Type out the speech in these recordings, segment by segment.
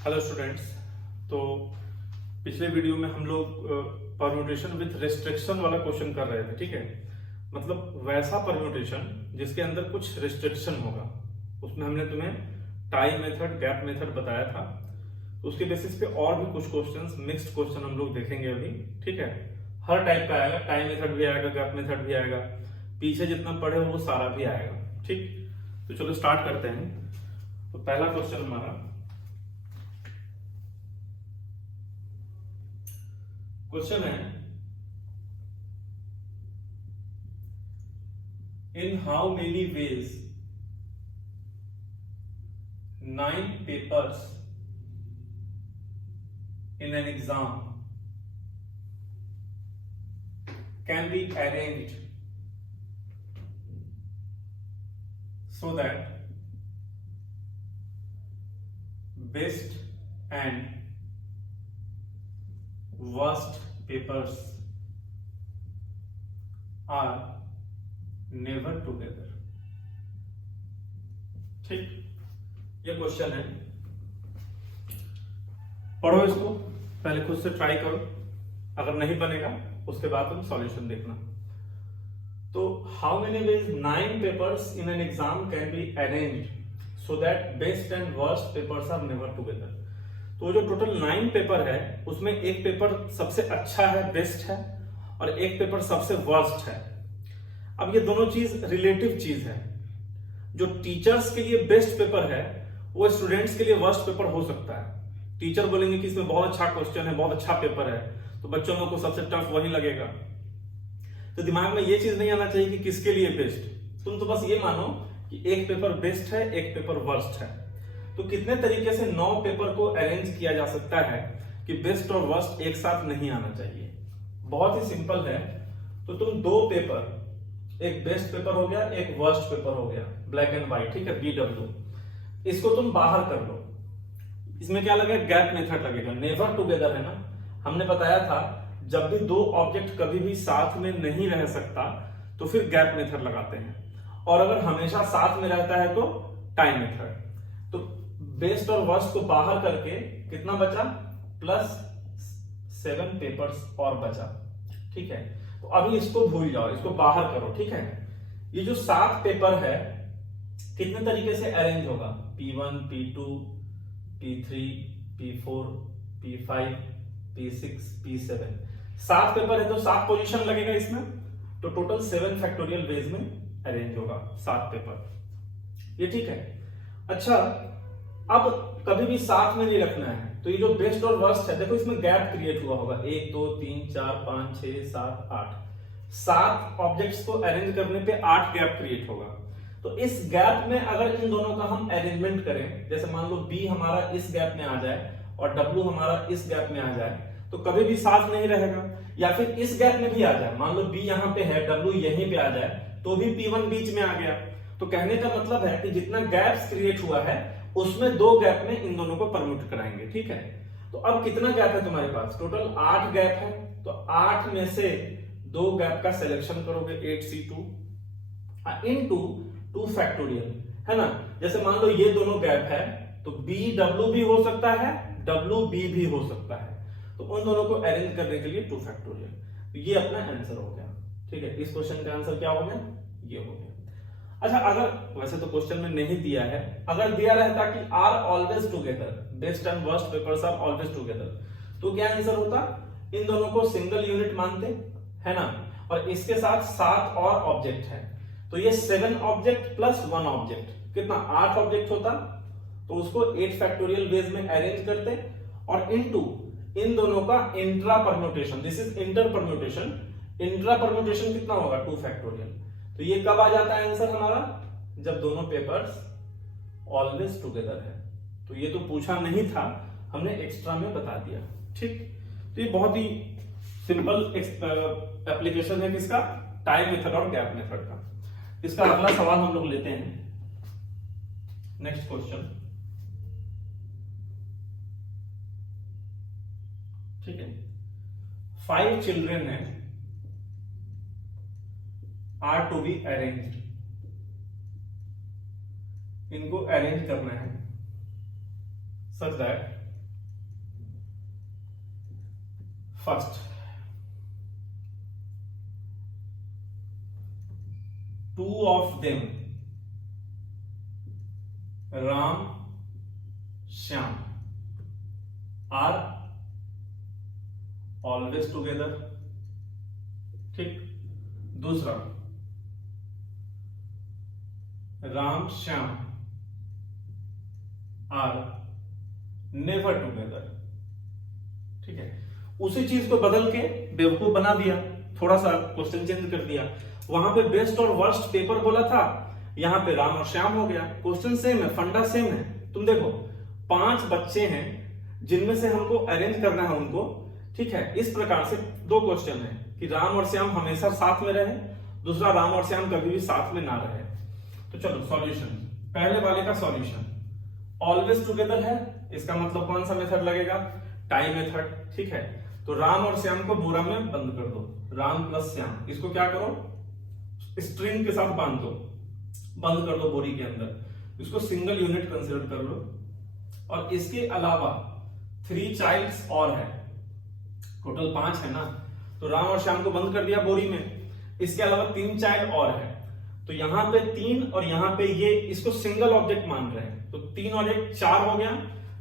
Hello students. तो पिछले video में हम लोग परम्यूटेशन विथ रेस्ट्रिक्शन वाला क्वेश्चन कर रहे थे, ठीक है। मतलब वैसा परम्यूटेशन जिसके अंदर कुछ रेस्ट्रिक्शन होगा। उसमें हमने तुम्हें टाई मेथड, गैप मेथड बताया था। तो उसके बेसिस पे और भी कुछ क्वेश्चंस, मिक्स्ड क्वेश्चन हम लोग देखेंगे अभी, ठीक है। हर टाइप का आएगा, टाई मेथड भी आएगा, गैप मेथड भी आएगा, पीछे जितना पढ़े हो वो सारा भी आएगा, ठीक। तो चलो स्टार्ट करते हैं। तो पहला क्वेश्चन हमारा क्वेश्चन है, in how many ways 9 papers in an exam can be arranged so that best and worst papers are never together। ठीक, ये क्वेश्चन है। पढ़ो इसको, पहले खुद से ट्राई करो, अगर नहीं बनेगा उसके बाद तुम सॉल्यूशन देखना। तो how many ways 9 papers in an exam can be arranged so that best and worst papers are never together. तो जो टोटल 9 पेपर है उसमें एक पेपर सबसे अच्छा है, बेस्ट है, और एक पेपर सबसे वर्स्ट है। अब ये दोनों चीज रिलेटिव चीज है। जो टीचर्स के लिए बेस्ट पेपर है वो स्टूडेंट्स के लिए वर्स्ट पेपर हो सकता है। टीचर बोलेंगे कि इसमें बहुत अच्छा क्वेश्चन है, बहुत अच्छा पेपर है, तो बच्चों लोग को सबसे टफ वही लगेगा। तो दिमाग में ये चीज नहीं आना चाहिए कि किसके लिए बेस्ट। तुम तो बस ये मानो कि एक पेपर बेस्ट है, एक पेपर वर्स्ट है। तो कितने तरीके से 9 पेपर को अरेंज किया जा सकता है कि बेस्ट और वर्स्ट एक साथ नहीं आना चाहिए। बहुत ही सिंपल है। तो तुम 2 पेपर, एक बेस्ट पेपर हो गया, एक वर्स्ट पेपर हो गया, ब्लैक एंड व्हाइट, ठीक है, BW, इसको तुम बाहर कर लो। इसमें क्या लगेगा? गैप मेथड लगेगा। नेवर टुगेदर है ना, हमने बताया था जब भी 2 ऑब्जेक्ट कभी भी साथ में नहीं रह सकता तो फिर गैप मेथड लगाते हैं, और अगर हमेशा साथ में रहता है तो टाइम मेथड। तो बेस्ट और वर्स्ट को बाहर करके कितना बचा? +7 पेपर्स और बचा, ठीक है। तो अभी इसको भूल जाओ, इसको बाहर करो, ठीक है। ये जो 7 पेपर है कितने तरीके से अरेंज होगा? P1, P2, P3, P4, P5, P6, P7, 7 paper है तो 7 पोजीशन लगेगा इसमें। तो टोटल 7 फैक्टोरियल वेज में अरेंज होगा 7 पेपर, ये ठीक है। अच्छा, अब कभी भी साथ में नहीं रखना है। तो ये जो बेस्ट और वर्स्ट है, देखो इसमें गैप क्रिएट हुआ होगा, 1 2 3 4 5 6 7 8, 7 ऑब्जेक्ट्स को अरेंज करने पे 8 गैप क्रिएट होगा। तो इस गैप में अगर इन दोनों का हम अरेंजमेंट करें, जैसे मान लो B हमारा इस गैप में आ जाए और W हमारा इस गैप में आ जाए, तो कभी भी साथ नहीं रहेगा। या फिर इस गैप में भी आ जाए, मान लो B यहां पे है, W यहीं पे आ जाए, तो भी P1 बीच में आ गया। तो कहने का मतलब है कि जितना गैप्स क्रिएट हुआ है उसमें 2 गैप में इन दोनों को परम्यूट कराएंगे, ठीक है। तो अब कितना गैप है तुम्हारे पास? टोटल 8 गैप है। तो 8 में से 2 गैप का सिलेक्शन करोगे, 8C2 इनटू 2 फैक्टोरियल, है ना। जैसे मान लो ये दोनों गैप है तो BW भी हो सकता है, WB भी हो सकता है। तो उन दोनों को अरेंज करने के लिए 2 फैक्टोरियल। तो ये अपना आंसर हो गया, ठीक है। इस क्वेश्चन का आंसर क्या हो गया? ये हो गया। अच्छा, अगर वैसे तो क्वेश्चन में नहीं दिया है, अगर दिया रहता कि are always together, best and worst papers are always together, तो क्या आंसर होता? इन दोनों को सिंगल यूनिट मानते, है ना, और इसके साथ 7 और ऑब्जेक्ट है। तो ये 7 ऑब्जेक्ट प्लस 1 ऑब्जेक्ट कितना? 8 ऑब्जेक्ट होता। तो उसको 8 फैक्टोरियल वेज में अरेंज करते और इनटू इन दोनों का intra permutation, this is inter permutation. Intra permutation कितना होगा? 2 फैक्टोरियल। तो ये कब आ जाता है आंसर हमारा? जब दोनों पेपर्स ऑलवेज टुगेदर है। तो ये तो पूछा नहीं था, हमने एक्स्ट्रा में बता दिया, ठीक। तो ये बहुत ही सिंपल एप्लीकेशन है किसका? टाइम मेथड और गैप मेथड का। इसका अगला सवाल हम लोग लेते हैं। नेक्स्ट क्वेश्चन, ठीक है। 5 चिल्ड्रेन है आर टू बी अरेंज्ड, इनको अरेंज करना है such that first, two of them Ram Shyam are always together. ठीक, दूसरा, Ram Shyam are never together. ठीक है, उसी चीज को बदल के बेवकूफ बना दिया, थोड़ा सा क्वेश्चन चेंज कर दिया। वहां पे बेस्ट और वर्स्ट पेपर बोला था, यहां पे राम और श्याम हो गया। क्वेश्चन सेम है, फंडा सेम है। तुम देखो 5 बच्चे हैं जिनमें से हमको अरेंज करना है उनको। ठीक है, इस प्रकार से 2 क्वेश्चन है कि राम और श्याम हमेशा साथ में रहे, दूसरा राम और श्याम कभी भी साथ में ना रहे। तो चलो सॉल्यूशन, पहले वाले का सॉल्यूशन ऑलवेज टुगेदर है, इसका मतलब कौन सा मेथड लगेगा? Tie method. ठीक है, तो राम और श्याम को बोरा में बंद कर दो, राम प्लस श्याम, इसको क्या करो स्ट्रिंग के साथ बांध दो, बंद कर दो बोरी के अंदर, इसको सिंगल यूनिट कंसीडर कर लो। और इसके अलावा 3 चाइल्ड्स और है, टोटल 5 है ना, तो राम और श्याम को बंद कर दिया बोरी में, इसके अलावा 3 चाइल्ड और है, तो यहां पे 3 और यहां पे ये, इसको सिंगल ऑब्जेक्ट मान रहे हैं, तो 3 और 1 4 हो गया।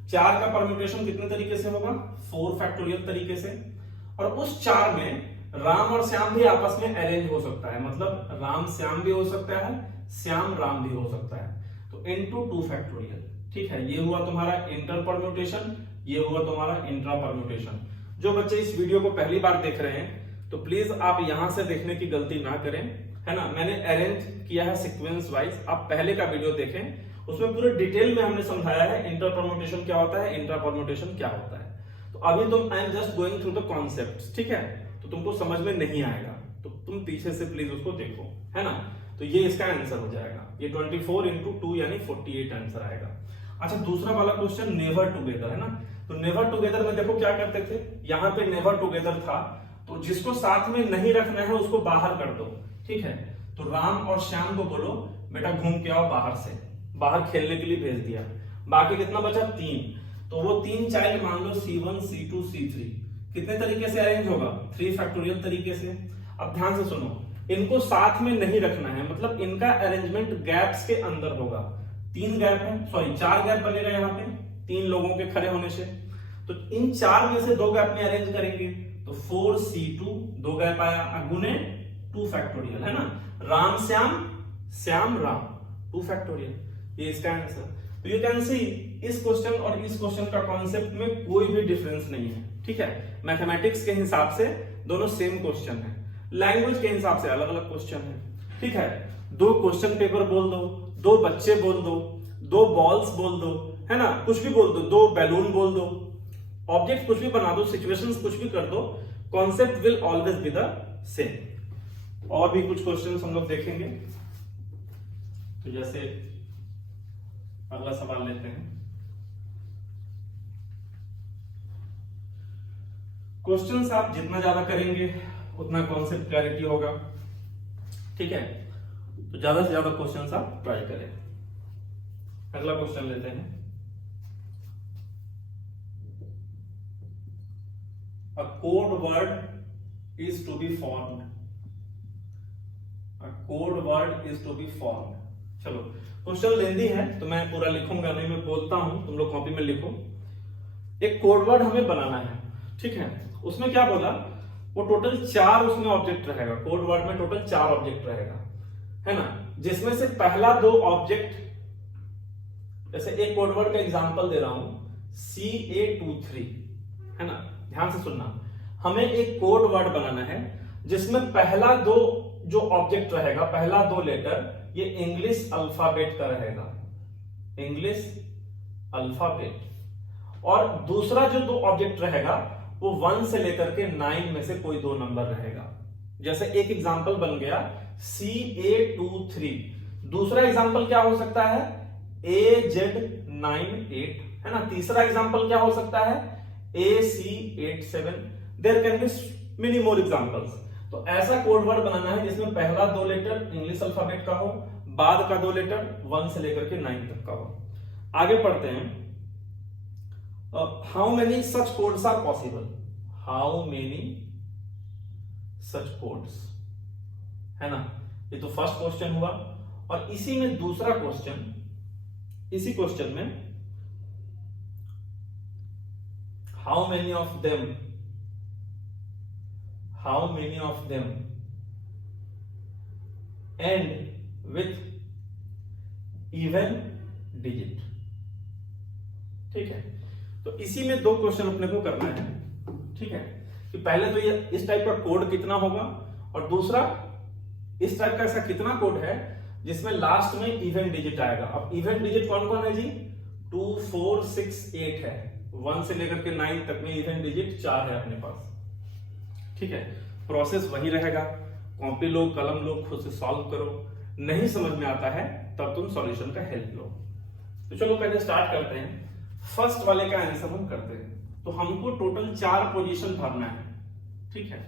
4 का परम्यूटेशन कितने तरीके से होगा? 4 फैक्टोरियल तरीके से। और उस 4 में राम और श्याम भी आपस में अरेंज हो सकता है, मतलब राम श्याम भी हो सकता है, श्याम राम भी हो सकता है, तो इनटू 2 फैक्टोरियल। ठीक है, ये हुआ तुम्हारा इंटर परम्यूटेशन, ये हुआ तुम्हारा इंट्रा परम्यूटेशन। जो बच्चे इस वीडियो को पहली बार देख रहे हैं तो प्लीज आप यहां से देखने की गलती ना करें, है ना। मैंने अरेंज किया है सीक्वेंस वाइज, आप पहले का वीडियो देखें, उसमें पूरे डिटेल में हमने समझाया है इंटर परम्यूटेशन क्या होता है, इंट्रा परम्यूटेशन क्या होता है। तो अभी तुम I am just going through the concepts, ठीक है, तो तुमको समझ में नहीं आएगा तो तुम पीछे से प्लीज उसको देखो, है ना। तो ये इसका आंसर हो जाएगा, ये 24 इंटू 2 यानी 48 आंसर आएगा। अच्छा, दूसरा वाला क्वेश्चन नेवर टुगेदर, है ना। तो नेवर टुगेदर में देखो क्या करते थे, यहां पे नेवर टुगेदर था, तो जिसको साथ में नहीं रखना है उसको बाहर कर दो। ठीक है, तो राम और श्याम को बोलो बेटा घूम के आओ बाहर से, बाहर खेलने के लिए भेज दिया। बाकी कितना बचा? 3, तो वो 3 चाइल्ड मान लो C1 C2 C3 कितने तरीके से अरेंज होगा? 3 फैक्टोरियल तरीके से। अब ध्यान से सुनो, इनको साथ में नहीं रखना है, मतलब इनका अरेंजमेंट गैप्स के अंदर होगा। 3 गैप है, सॉरी 4 गैप बनेगा यहाँ पे 3 लोगों के खड़े होने से, तो इन 4 में से 2 गैप में अरेंज करेंगे, तो 4C2 2 गैप आया, गुने 2 फैक्टोरियल, है ना। राम श्याम, श्याम राम, 2 फैक्टोरियल, ये इसका आंसर। तो यू कैन सी इस क्वेश्चन और इस क्वेश्चन का कॉन्सेप्ट में कोई भी डिफरेंस नहीं है। ठीक है, मैथमेटिक्स के हिसाब से दोनों सेम क्वेश्चन है, लैंग्वेज के हिसाब से अलग अलग क्वेश्चन है। ठीक है, 2 क्वेश्चन पेपर बोल दो, 2 बच्चे बोल दो, 2 बॉल्स बोल दो, है ना, कुछ भी बोल दो, 2 बैलून बोल दो, ऑब्जेक्ट कुछ भी बना दो, सिचुएशंस कुछ भी कर दो, concept will always be the same. और भी कुछ क्वेश्चंस हम लोग देखेंगे, तो जैसे अगला सवाल लेते हैं। क्वेश्चंस आप जितना ज्यादा करेंगे उतना कॉन्सेप्ट क्लैरिटी होगा। ठीक है, तो ज्यादा से ज्यादा क्वेश्चंस आप ट्राई करें। अगला क्वेश्चन लेते हैं। A code word is to be formed. A code word is to be formed. चलो, क्वेश्चन लेंदी है तो मैं पूरा लिखूंगा नहीं, मैं बोलता हूं, तुम लोग कॉपी में लिखो। एक कोड वर्ड हमें बनाना है, ठीक है। उसमें क्या बोला, वो टोटल 4 उसमें ऑब्जेक्ट रहेगा, कोड वर्ड में टोटल 4 ऑब्जेक्ट रहेगा, है ना, जिसमें से पहला 2 ऑब्जेक्ट, जैसे एक कोड वर्ड का एग्जांपल दे रहा हूं CA23, है ना। ध्यान से सुनना, हमें एक कोड वर्ड बनाना है जिसमें पहला 2 जो ऑब्जेक्ट रहेगा, पहला 2 लेटर ये इंग्लिश अल्फाबेट का रहेगा, इंग्लिश अल्फाबेट, और दूसरा जो 2 ऑब्जेक्ट रहेगा वो 1 से लेकर के 9 में से कोई 2 नंबर रहेगा। जैसे एक एग्जांपल बन गया CA23, दूसरा एग्जांपल क्या हो सकता है AZ98, है ना। तीसरा एग्जांपल क्या हो सकता है AC87, there can be many more examples. तो ऐसा कोड वर्ड बनाना है जिसमें पहला 2 लेटर इंग्लिश अल्फाबेट का हो, बाद का 2 लेटर 1 से लेकर के 9 तक का हो। आगे पढ़ते हैं, how many such codes are possible, how many such codes, है ना। ये तो फर्स्ट क्वेश्चन हुआ। और इसी में दूसरा क्वेश्चन, इसी क्वेश्चन में how many of them and with even digit. ठीक है, तो इसी में दो क्वेश्चन अपने को करना है। ठीक है, कि पहले तो ये इस टाइप का कोड कितना होगा, और दूसरा इस टाइप का ऐसा कितना कोड है जिसमें लास्ट में इवन डिजिट आएगा। अब इवन डिजिट कौन कौन है जी? 2 4 6 8 है, 1 से लेकर के 9 तक में इवन डिजिट 4 है अपने पास। ठीक है, प्रोसेस वही रहेगा, कॉपी लो, कलम लो, खुद से सॉल्व करो। नहीं समझ में आता है तब तुम सॉल्यूशन का हेल्प लो। तो चलो पहले स्टार्ट करते हैं। फर्स्ट वाले का आंसर हम करते हैं। तो हमको टोटल 4 पोजीशन भरना है। ठीक है,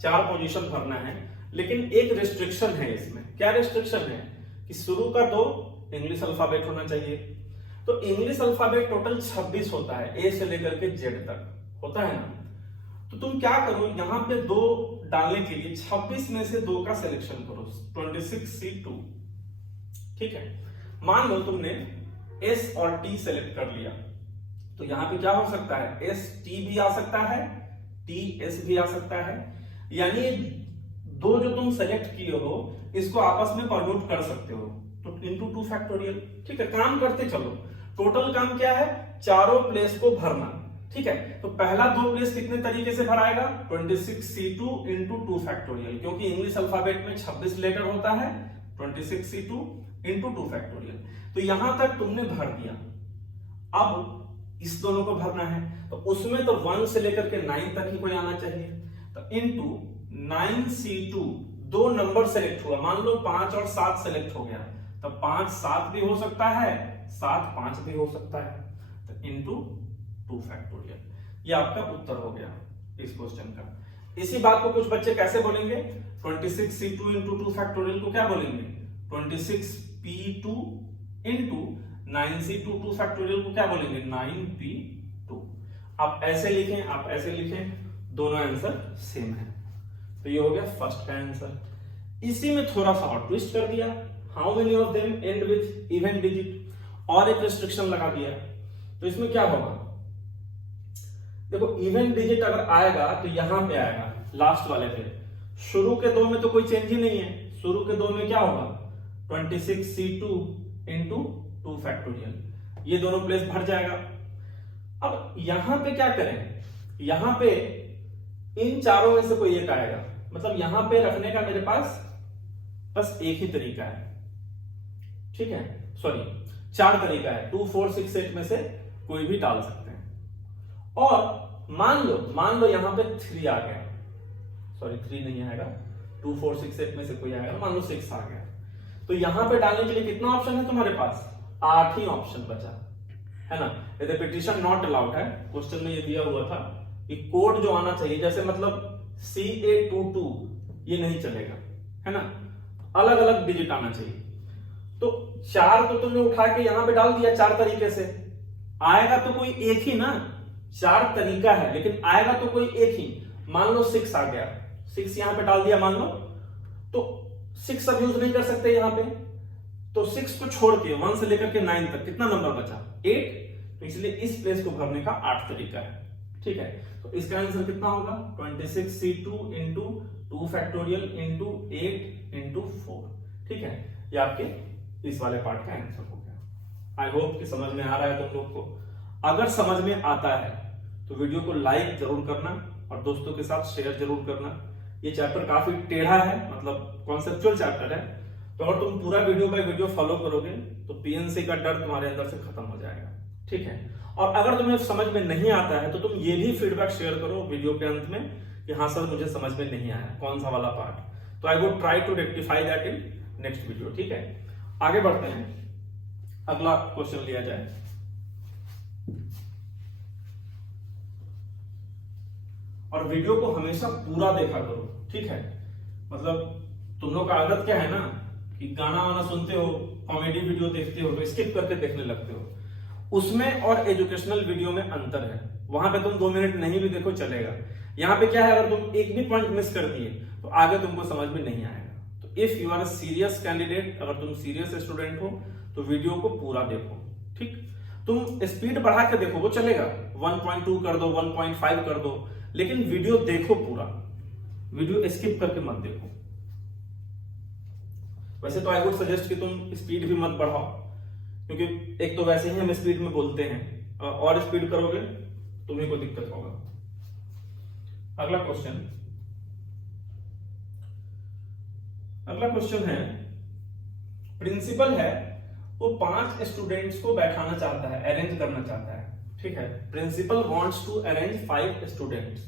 4 पोजीशन भरना है, लेकिन एक रिस्ट्रिक्शन है इसमें। क्या रिस्ट्रिक्शन है? कि शुरू का 2 इंग्लिश अल्फाबेट होना चाहिए। तो इंग्लिश अल्फाबेट टोटल 26 होता है, ए से लेकर के जेड तक होता है ना। तो तुम क्या करो, यहां पे 2 डालने के लिए 26 में से 2 का सिलेक्शन करो, 26C2। ठीक है, मान लो तुमने एस और टी सेलेक्ट कर लिया, तो यहां पे क्या हो सकता है? एस टी भी आ सकता है, टी एस भी आ सकता है। यानी 2 जो तुम सेलेक्ट किए हो इसको आपस में परम्यूट कर सकते हो, तो इंटू 2 फैक्टोरियल। ठीक है, काम करते चलो। टोटल काम क्या है? चारों प्लेस को भरना। ठीक है, तो पहला 2 प्लेस कितने तरीके से भराएगा? 26C2 इंटू 2 फैक्टोरियल, क्योंकि इंग्लिश अल्फाबेट में 26 लेटर होता है। 26C2 इंटू 2 फैक्टोरियल, तो यहां तक तुमने भर दिया। अब इस दोनों को भरना है, तो उसमें तो 1 से लेकर के 9 तक ही कोई आना चाहिए। तो इंटू 9C2, 2 नंबर सेलेक्ट हुआ, मान लो 5 और 7 सेलेक्ट हो गया, तो 5 7 भी हो सकता है, 7 5 भी हो सकता है। तो इंटू 2 फैक्टोरियल, ये आपका उत्तर हो गया इस क्वेश्चन का। इसी बात को कुछ बच्चे कैसे बोलेंगे? 26C2 इंटू 2 फैक्टोरियल को क्या बोलेंगे? 26P2 इंटू 9C2 2 फैक्टोरियल को क्या बोलेंगे? 9P2। आप ऐसे लिखें, आप ऐसे लिखें, दोनों आंसर सेम है। तो ये हो गया फर्स्ट का आंसर। इसी में थोड़ा सा और ट्विस्ट कर दिया, how many of them and with even digit, और एक रिस्ट्रिक्शन लगा दिया। तो इसमें क्या होगा? देखो, इवन डिजिट अगर आएगा तो यहां पे आएगा, लास्ट वाले पे। शुरू के 2 में तो कोई चेंज ही नहीं है। शुरू के 2 में क्या होगा? 26C2 इंटू 2 फैक्टोरियल, ये दोनों प्लेस भर जाएगा। अब यहां पे क्या करें? यहां पे इन चारों में से कोई एक आएगा, मतलब यहां पे रखने का मेरे पास बस एक ही तरीका है। ठीक है, सॉरी 4 तरीका है। 2 4 6 8 में से कोई भी डाल सकते हैं। और मान लो यहां पे 3 आ गया, सॉरी 3 नहीं आएगा, 2 4 6 8 में से कोई आएगा, मान लो 6 आ गया, तो यहां पे डालने के लिए कितना ऑप्शन है तुम्हारे पास? 8 ही ऑप्शन बचा, है ना। रिपीटिशन नॉट अलाउड है, क्वेश्चन में ये दिया हुआ था कि कोड जो आना चाहिए, जैसे मतलब CA22 ये नहीं चलेगा, है ना, अलग अलग डिजिट आना चाहिए। तो 4 तो तुमने उठा के यहां पे डाल दिया, 4 तरीके से आएगा तो कोई एक ही ना। 4 तरीका है लेकिन आएगा तो कोई एक ही। मान लो 6 आ गया, 6 यहां पे डाल दिया मान लो, तो 6 अब यूज नहीं कर सकते यहां पे, तो 6 को छोड़ के 1 से लेकर के 9 तक कितना नंबर बचा? 8। तो इसलिए इस प्लेस को भरने का 8 तरीका है। ठीक है, तो इसका आंसर कितना होगा? 26C2 into 2 factorial into 8 into 4। ठीक है, ये आपके इस वाले पार्ट का आंसर हो गया। आई होप कि समझ में आ रहा है तुम लोग को। अगर समझ में आता है तो वीडियो को लाइक जरूर करना और दोस्तों के साथ शेयर जरूर करना। ये चैप्टर काफी टेढ़ा है, मतलब कॉन्सेप्चुअल चैप्टर है, तो अगर तुम पूरा वीडियो बाय वीडियो फॉलो करोगे तो पीएनसी का डर तुम्हारे अंदर से खत्म हो जाएगा। ठीक है, और अगर तुम्हें समझ में नहीं आता है तो तुम ये भी फीडबैक शेयर करो वीडियो के अंत में कि हाँ सर मुझे समझ में नहीं आया कौन सा वाला पार्ट, तो I would try to rectify that in next video. ठीक है, आगे बढ़ते हैं, अगला क्वेश्चन लिया जाए। और वीडियो को हमेशा पूरा देखा करो। ठीक है, मतलब तुम लोग का आदत क्या है ना कि गाना वाना सुनते हो, कॉमेडी वीडियो देखते हो तो स्किप करके देखने लगते हो। उसमें और एजुकेशनल वीडियो में अंतर है। वहां पे तुम 2 मिनट नहीं भी देखो चलेगा, यहाँ पे क्या है, अगर तुम एक भी पॉइंट मिस कर दिए तो आगे तुमको समझ में नहीं आएगा। तो if you are a serious candidate, अगर तुम सीरियस स्टूडेंट हो तो वीडियो को पूरा देखो, ठीक। तुम स्पीड बढ़ा के देखो वो चलेगा, 1.2 कर दो, 1.5 कर दो, लेकिन वीडियो देखो पूरा, वीडियो स्किप करके मत देखो। वैसे तो आई वुड सजेस्ट कि तुम स्पीड भी मत बढ़ाओ, क्योंकि एक तो वैसे ही हम स्पीड में बोलते हैं, और स्पीड करोगे तुम्हें को दिक्कत होगा। अगला क्वेश्चन है, प्रिंसिपल है वो 5 स्टूडेंट्स को बैठाना चाहता है, अरेंज करना चाहता है, ठीक है। Principal wants to arrange 5 students.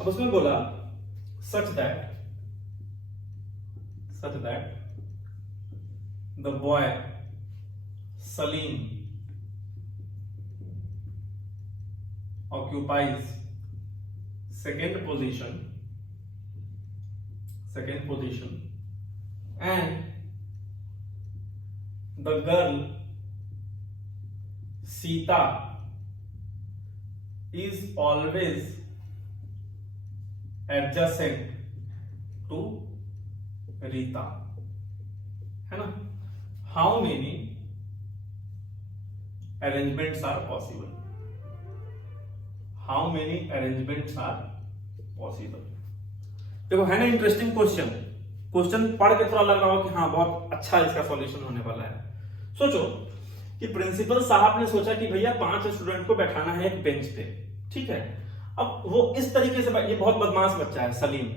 अब उसमें बोला such that the boy Salim occupies second position and the girl Sita is always adjacent to Rita, है ना। How many arrangements are possible? How many arrangements are possible? देखो है ना interesting question पढ़ के थोड़ा लग रहा हो कि हाँ बहुत अच्छा इसका सॉल्यूशन होने वाला है। सोचो कि प्रिंसिपल साहब ने सोचा कि भैया 5 स्टूडेंट को बैठाना है एक बेंच पे, ठीक है। अब वो इस तरीके से, ये बहुत बदमाश बच्चा है सलीम,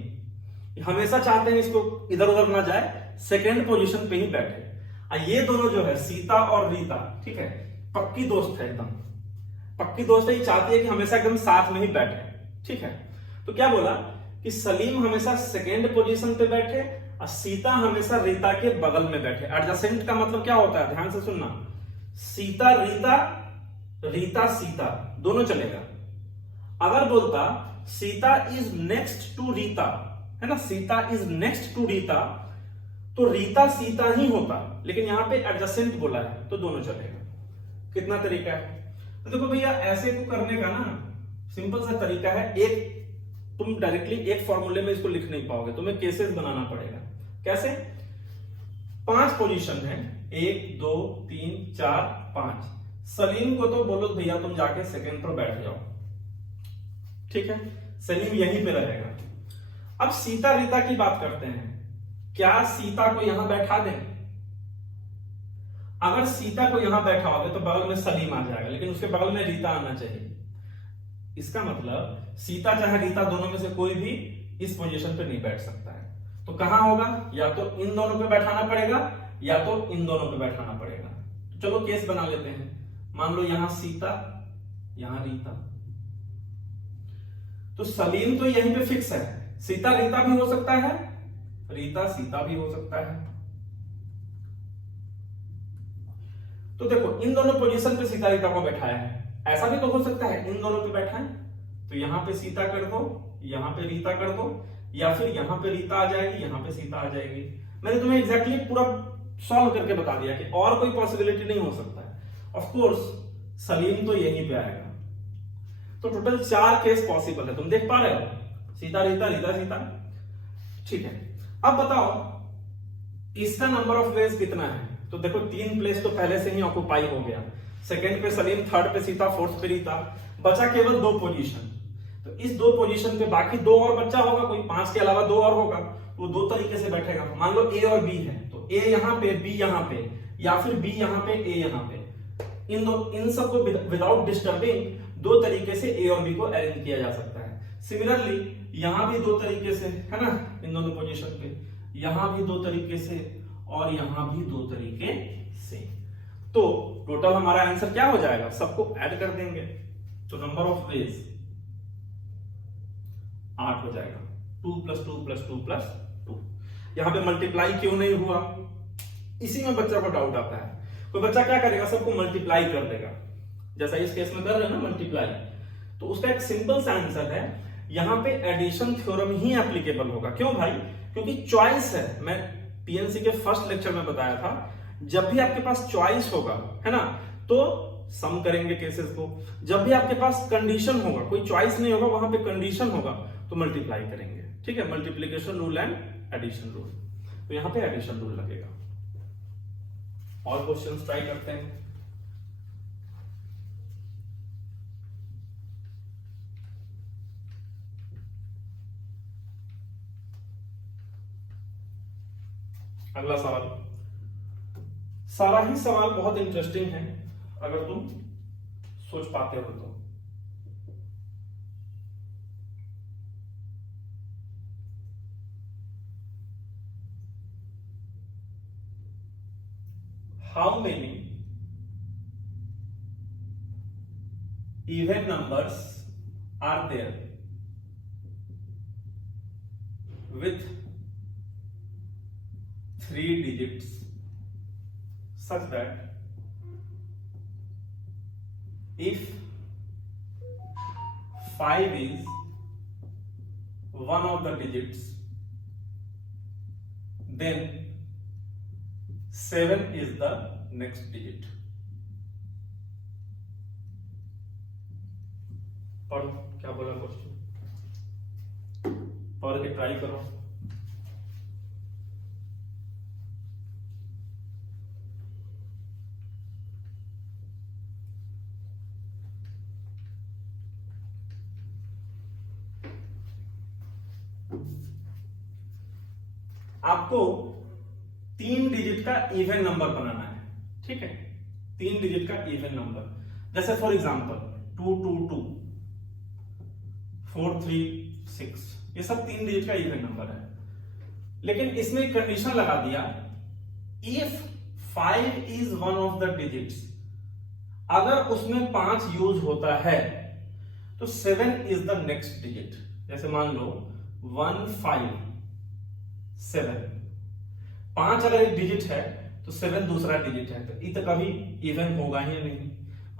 हमेशा चाहते हैं इसको इधर उधर ना जाए, सेकेंड पोजीशन पे ही बैठे। ये दोनों जो है सीता और रीता, ठीक है, पक्की दोस्त है, एकदम पक्की दोस्त है, ये चाहती है कि हमेशा एकदम साथ में ही बैठे, ठीक है। तो क्या बोला कि सलीम हमेशा सेकेंड पोजीशन पे बैठे और सीता हमेशा रीता के बगल में बैठे। एडजेसेंट का मतलब क्या होता है, ध्यान से सुनना, सीता रीता, रीता सीता, दोनों चलेगा। अगर बोलता Sita is next to Rita, है ना, Sita is next to Rita, तो रीता सीता ही होता, लेकिन यहां पे एडजेसेंट बोला है तो दोनों चलेगा। कितना तरीका है, तो देखो भैया ऐसे को करने का ना सिंपल सा तरीका है, एक तुम डायरेक्टली एक फॉर्मूले में इसको लिख नहीं पाओगे, तुम्हें केसेस बनाना पड़ेगा। कैसे, 5 पोजीशन है, 1 2 3 4 5। सलीम को तो बोलो भैया तुम जाके सेकंड पर बैठ जाओ, ठीक है, सलीम यहीं पे रहेगा। अब सीता रीता की बात करते हैं, क्या सीता को यहां बैठा दें? अगर सीता को यहां बैठाओगे तो बगल में सलीम आ जाएगा, लेकिन उसके बगल में रीता आना चाहिए। इसका मतलब सीता चाहे रीता दोनों में से कोई भी इस पोजीशन पे नहीं बैठ सकता है। तो कहां होगा, या तो इन दोनों पे बैठाना पड़ेगा या तो इन दोनों पे बैठाना पड़ेगा। तो चलो केस बना लेते हैं, मान लो यहां सीता यहां रीता, तो सलीम तो यहीं पे फिक्स है, सीता रीता भी हो सकता है, रीता सीता भी हो सकता है। तो देखो इन दोनों पोजीशन पे सीता रीता को बैठाया है, ऐसा भी तो हो सकता है इन दोनों पे बैठा है तो यहां पे सीता कर दो, यहां पे रीता कर दो, या फिर यहां पे रीता आ जाएगी, यहां पे सीता आ जाएगी। मैंने तुम्हें एग्जैक्टली पूरा सॉल्व करके बता दिया कि और कोई पॉसिबिलिटी नहीं हो सकता है। ऑफ कोर्स सलीम तो यहीं पे आएगा। तो टोटल 4 केस पॉसिबल है, तुम देख पा रहे हो, सीता रीता रीता सीता, ठीक है। अब बताओ इसका नंबर ऑफ वेज कितना है? तो देखो 3 प्लेस तो पहले से ही ऑक्युपाई हो गया, सेकंड पे सलीम, थर्ड पे सीता, फोर्थ पे रीता, बचा केवल 2 पोजीशन। तो इस 2 पोजीशन पे बाकी 2 और बच्चा होगा, कोई 5 के अलावा 2 और होगा, वो 2 तरीके से बैठेगा। मान लो ए और बी है, तो ए यहां पे, बी यहां पे, या फिर बी यहां पे, ए यहां पे। इन सबको विदाउट डिस्टर्बिंग 2 तरीके से ए और बी को अरेंज किया जा सकता है। सिमिलरली यहां भी 2 तरीके से, है ना, इन दोनों पोजीशन पे, यहां भी 2 तरीके से और यहां भी 2 तरीके से। तो टोटल हमारा आंसर क्या हो जाएगा, सबको ऐड कर देंगे तो नंबर ऑफ वेज 8 हो जाएगा। 2 + 2 + 2 + 2। यहां पे मल्टीप्लाई क्यों नहीं हुआ, इसी में बच्चा को डाउट आता है। कोई बच्चा क्या करेगा, सबको मल्टीप्लाई कर देगा, जैसा इस केस में कर रहे हैं ना मल्टीप्लाई। तो उसका एक सिंपल सा आंसर है, यहां पे एडिशन थ्योरम ही एप्लीकेबल होगा। क्यों भाई, क्योंकि चॉइस है। मैं पीएनसी के फर्स्ट लेक्चर में बताया था, जब भी आपके पास चॉइस होगा, है ना, तो सम करेंगे केसेस को। जब भी आपके पास कंडीशन होगा, कोई चॉइस नहीं होगा, वहां पे कंडीशन होगा तो मल्टीप्लाई करेंगे। ठीक है, multiplication rule and addition rule. तो यहां पे एडिशन रूल लगेगा। और क्वेश्चंस ट्राई करते हैं। अगला सवाल, सारा ही सवाल बहुत इंटरेस्टिंग है अगर तुम सोच पाते हो तो। How many even numbers are there with 3 digits such that if 5 is one of the digits, then 7 is the next digit. पढ़ो क्या बोला क्वेश्चन, पढ़ के ट्राई करो। आपको 3 डिजिट का इवन नंबर बनाना है। ठीक है, 3 डिजिट का इवन नंबर, जैसे फॉर एग्जांपल 222, 436, ये सब 3 डिजिट का इवन नंबर है। लेकिन इसमें एक कंडीशन लगा दिया, if 5 is one of the digits, अगर उसमें 5 यूज होता है तो 7 इज द नेक्स्ट डिजिट। जैसे मान लो 1 5 7, 5 अगर एक डिजिट है तो 7 दूसरा डिजिट है, तो ये तो कभी इवन होगा ही नहीं।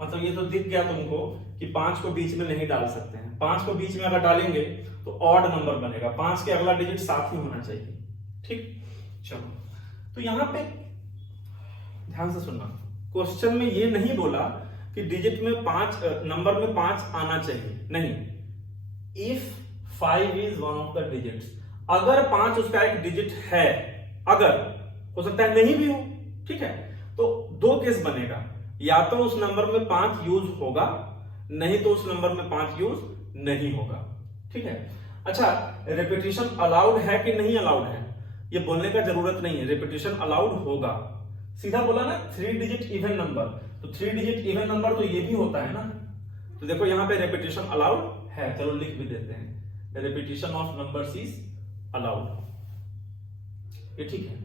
मतलब ये तो दिख गया तुमको कि 5 को बीच में नहीं डाल सकते हैं। 5 को बीच में अगर डालेंगे तो ऑड नंबर बनेगा, 5 के अगला डिजिट 7 ही होना चाहिए। ठीक, चलो तो यहां पे ध्यान से सुनना, क्वेश्चन में ये नहीं बोला कि डिजिट में 5, नंबर में 5 आना चाहिए, नहीं। If 5 is one of the digits, अगर 5 उसका एक डिजिट है, अगर, हो सकता है नहीं भी हो, ठीक है, तो 2 केस बनेगा, या तो उस नंबर में 5 यूज होगा, नहीं तो उस नंबर में 5 यूज नहीं होगा। ठीक है, अच्छा रिपीटिशन अलाउड है कि नहीं अलाउड है, ये बोलने का जरूरत नहीं है, रिपीटिशन अलाउड होगा। सीधा बोला ना 3 डिजिट इवन नंबर, तो 3 डिजिट इवन नंबर तो ये भी होता है ना। तो देखो यहां पे रिपीटिशन अलाउड है, चलो लिख भी देते हैं, repetition of numbers is allowed. ये ठीक है।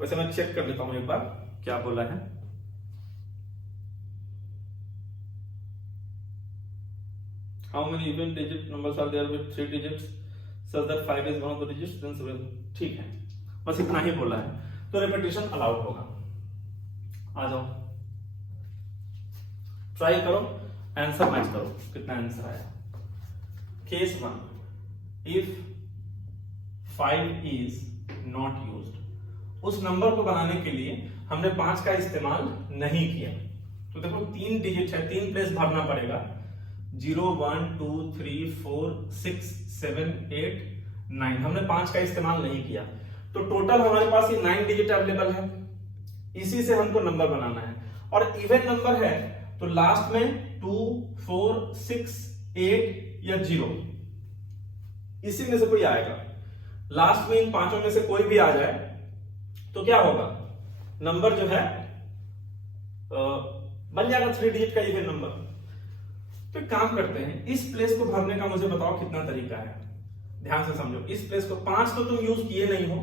वैसे मैं चेक कर लेता हूं एक बार क्या बोला है। How many even digit numbers are there with 3 digits such that 5 is one of the digits, then 7। ठीक है, बस इतना ही बोला है, तो रिपीटिशन अलाउड होगा। आ जाओ ट्राई करो, आंसर मैच करो, कितना आंसर आया। Case 1, if 5 is not used, उस नंबर को बनाने के लिए हमने 5 का इस्तेमाल नहीं किया। तो देखो 3 डिजिट है, 3 प्लेस भरना पड़ेगा, 0 1 2 3 4 6 7 8 9, हमने 5 का इस्तेमाल नहीं किया, तो टोटल हमारे पास ये 9 डिजिट अवेलेबल है, इसी से हमको नंबर बनाना है। और इवन नंबर है तो लास्ट में 2 4 6 8 या 0, इसी में से कोई आएगा। लास्ट में इन 5 में से कोई भी आ जाए तो क्या होगा, नंबर जो है बन जाएगा 3 डिजिट का इवन नंबर। तो काम करते हैं, इस प्लेस को भरने का मुझे बताओ कितना तरीका है, ध्यान से समझो। इस प्लेस को 5 तो तुम यूज किए नहीं हो,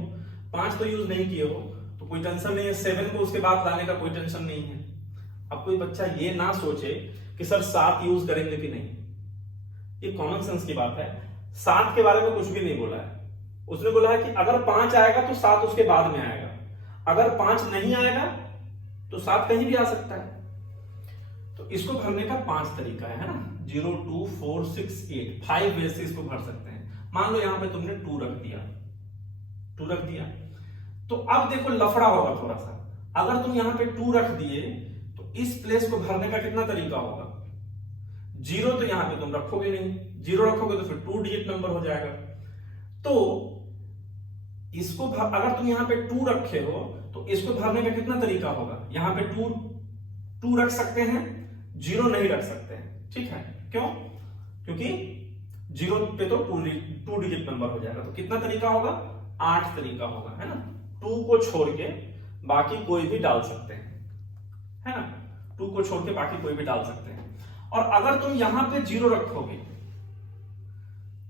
5 तो यूज नहीं किए हो तो कोई टेंशन नहीं है, 7 को उसके बाद लाने का कोई टेंशन नहीं है। अब कोई बच्चा ये ना सोचे कि सर 7 यूज करेंगे कि नहीं, ये कॉमन सेंस की बात है। 7 के बारे में कुछ भी नहीं बोला है, उसने बोला है कि अगर 5 आएगा तो 7 उसके बाद में आएगा, अगर 5 नहीं आएगा तो 7 कहीं भी आ सकता है। तो इसको भरने का 5 तरीका है ना, 0 2 4 6 8, 5 वे से इसको भर सकते हैं। मान लो यहां पे तुमने 2 रख दिया, 2 रख दिया, तो अब देखो लफड़ा होगा थोड़ा सा। अगर तुम यहां पे 2 रख दिए तो इस प्लेस को भरने का कितना तरीका होगा? जीरो तो यहां पे तुम रखोगे नहीं, जीरो रखोगे तो फिर 2 डिजिट नंबर हो जाएगा। तो इसको अगर तुम यहां पे 2 रखे हो तो इसको भरने का कितना तरीका होगा? यहां पे 2 रख सकते हैं, जीरो नहीं रख सकते हैं, ठीक है? क्यों? क्योंकि जीरो पे तो 2 डिजिट नंबर हो जाएगा। तो कितना तरीका होगा? 8 तरीका होगा, है ना? 2 को छोड़ के बाकी कोई भी डाल सकते हैं, है ना? 2 को छोड़ के बाकी कोई भी डाल सकते हैं। और अगर तुम यहां पे जीरो रखोगे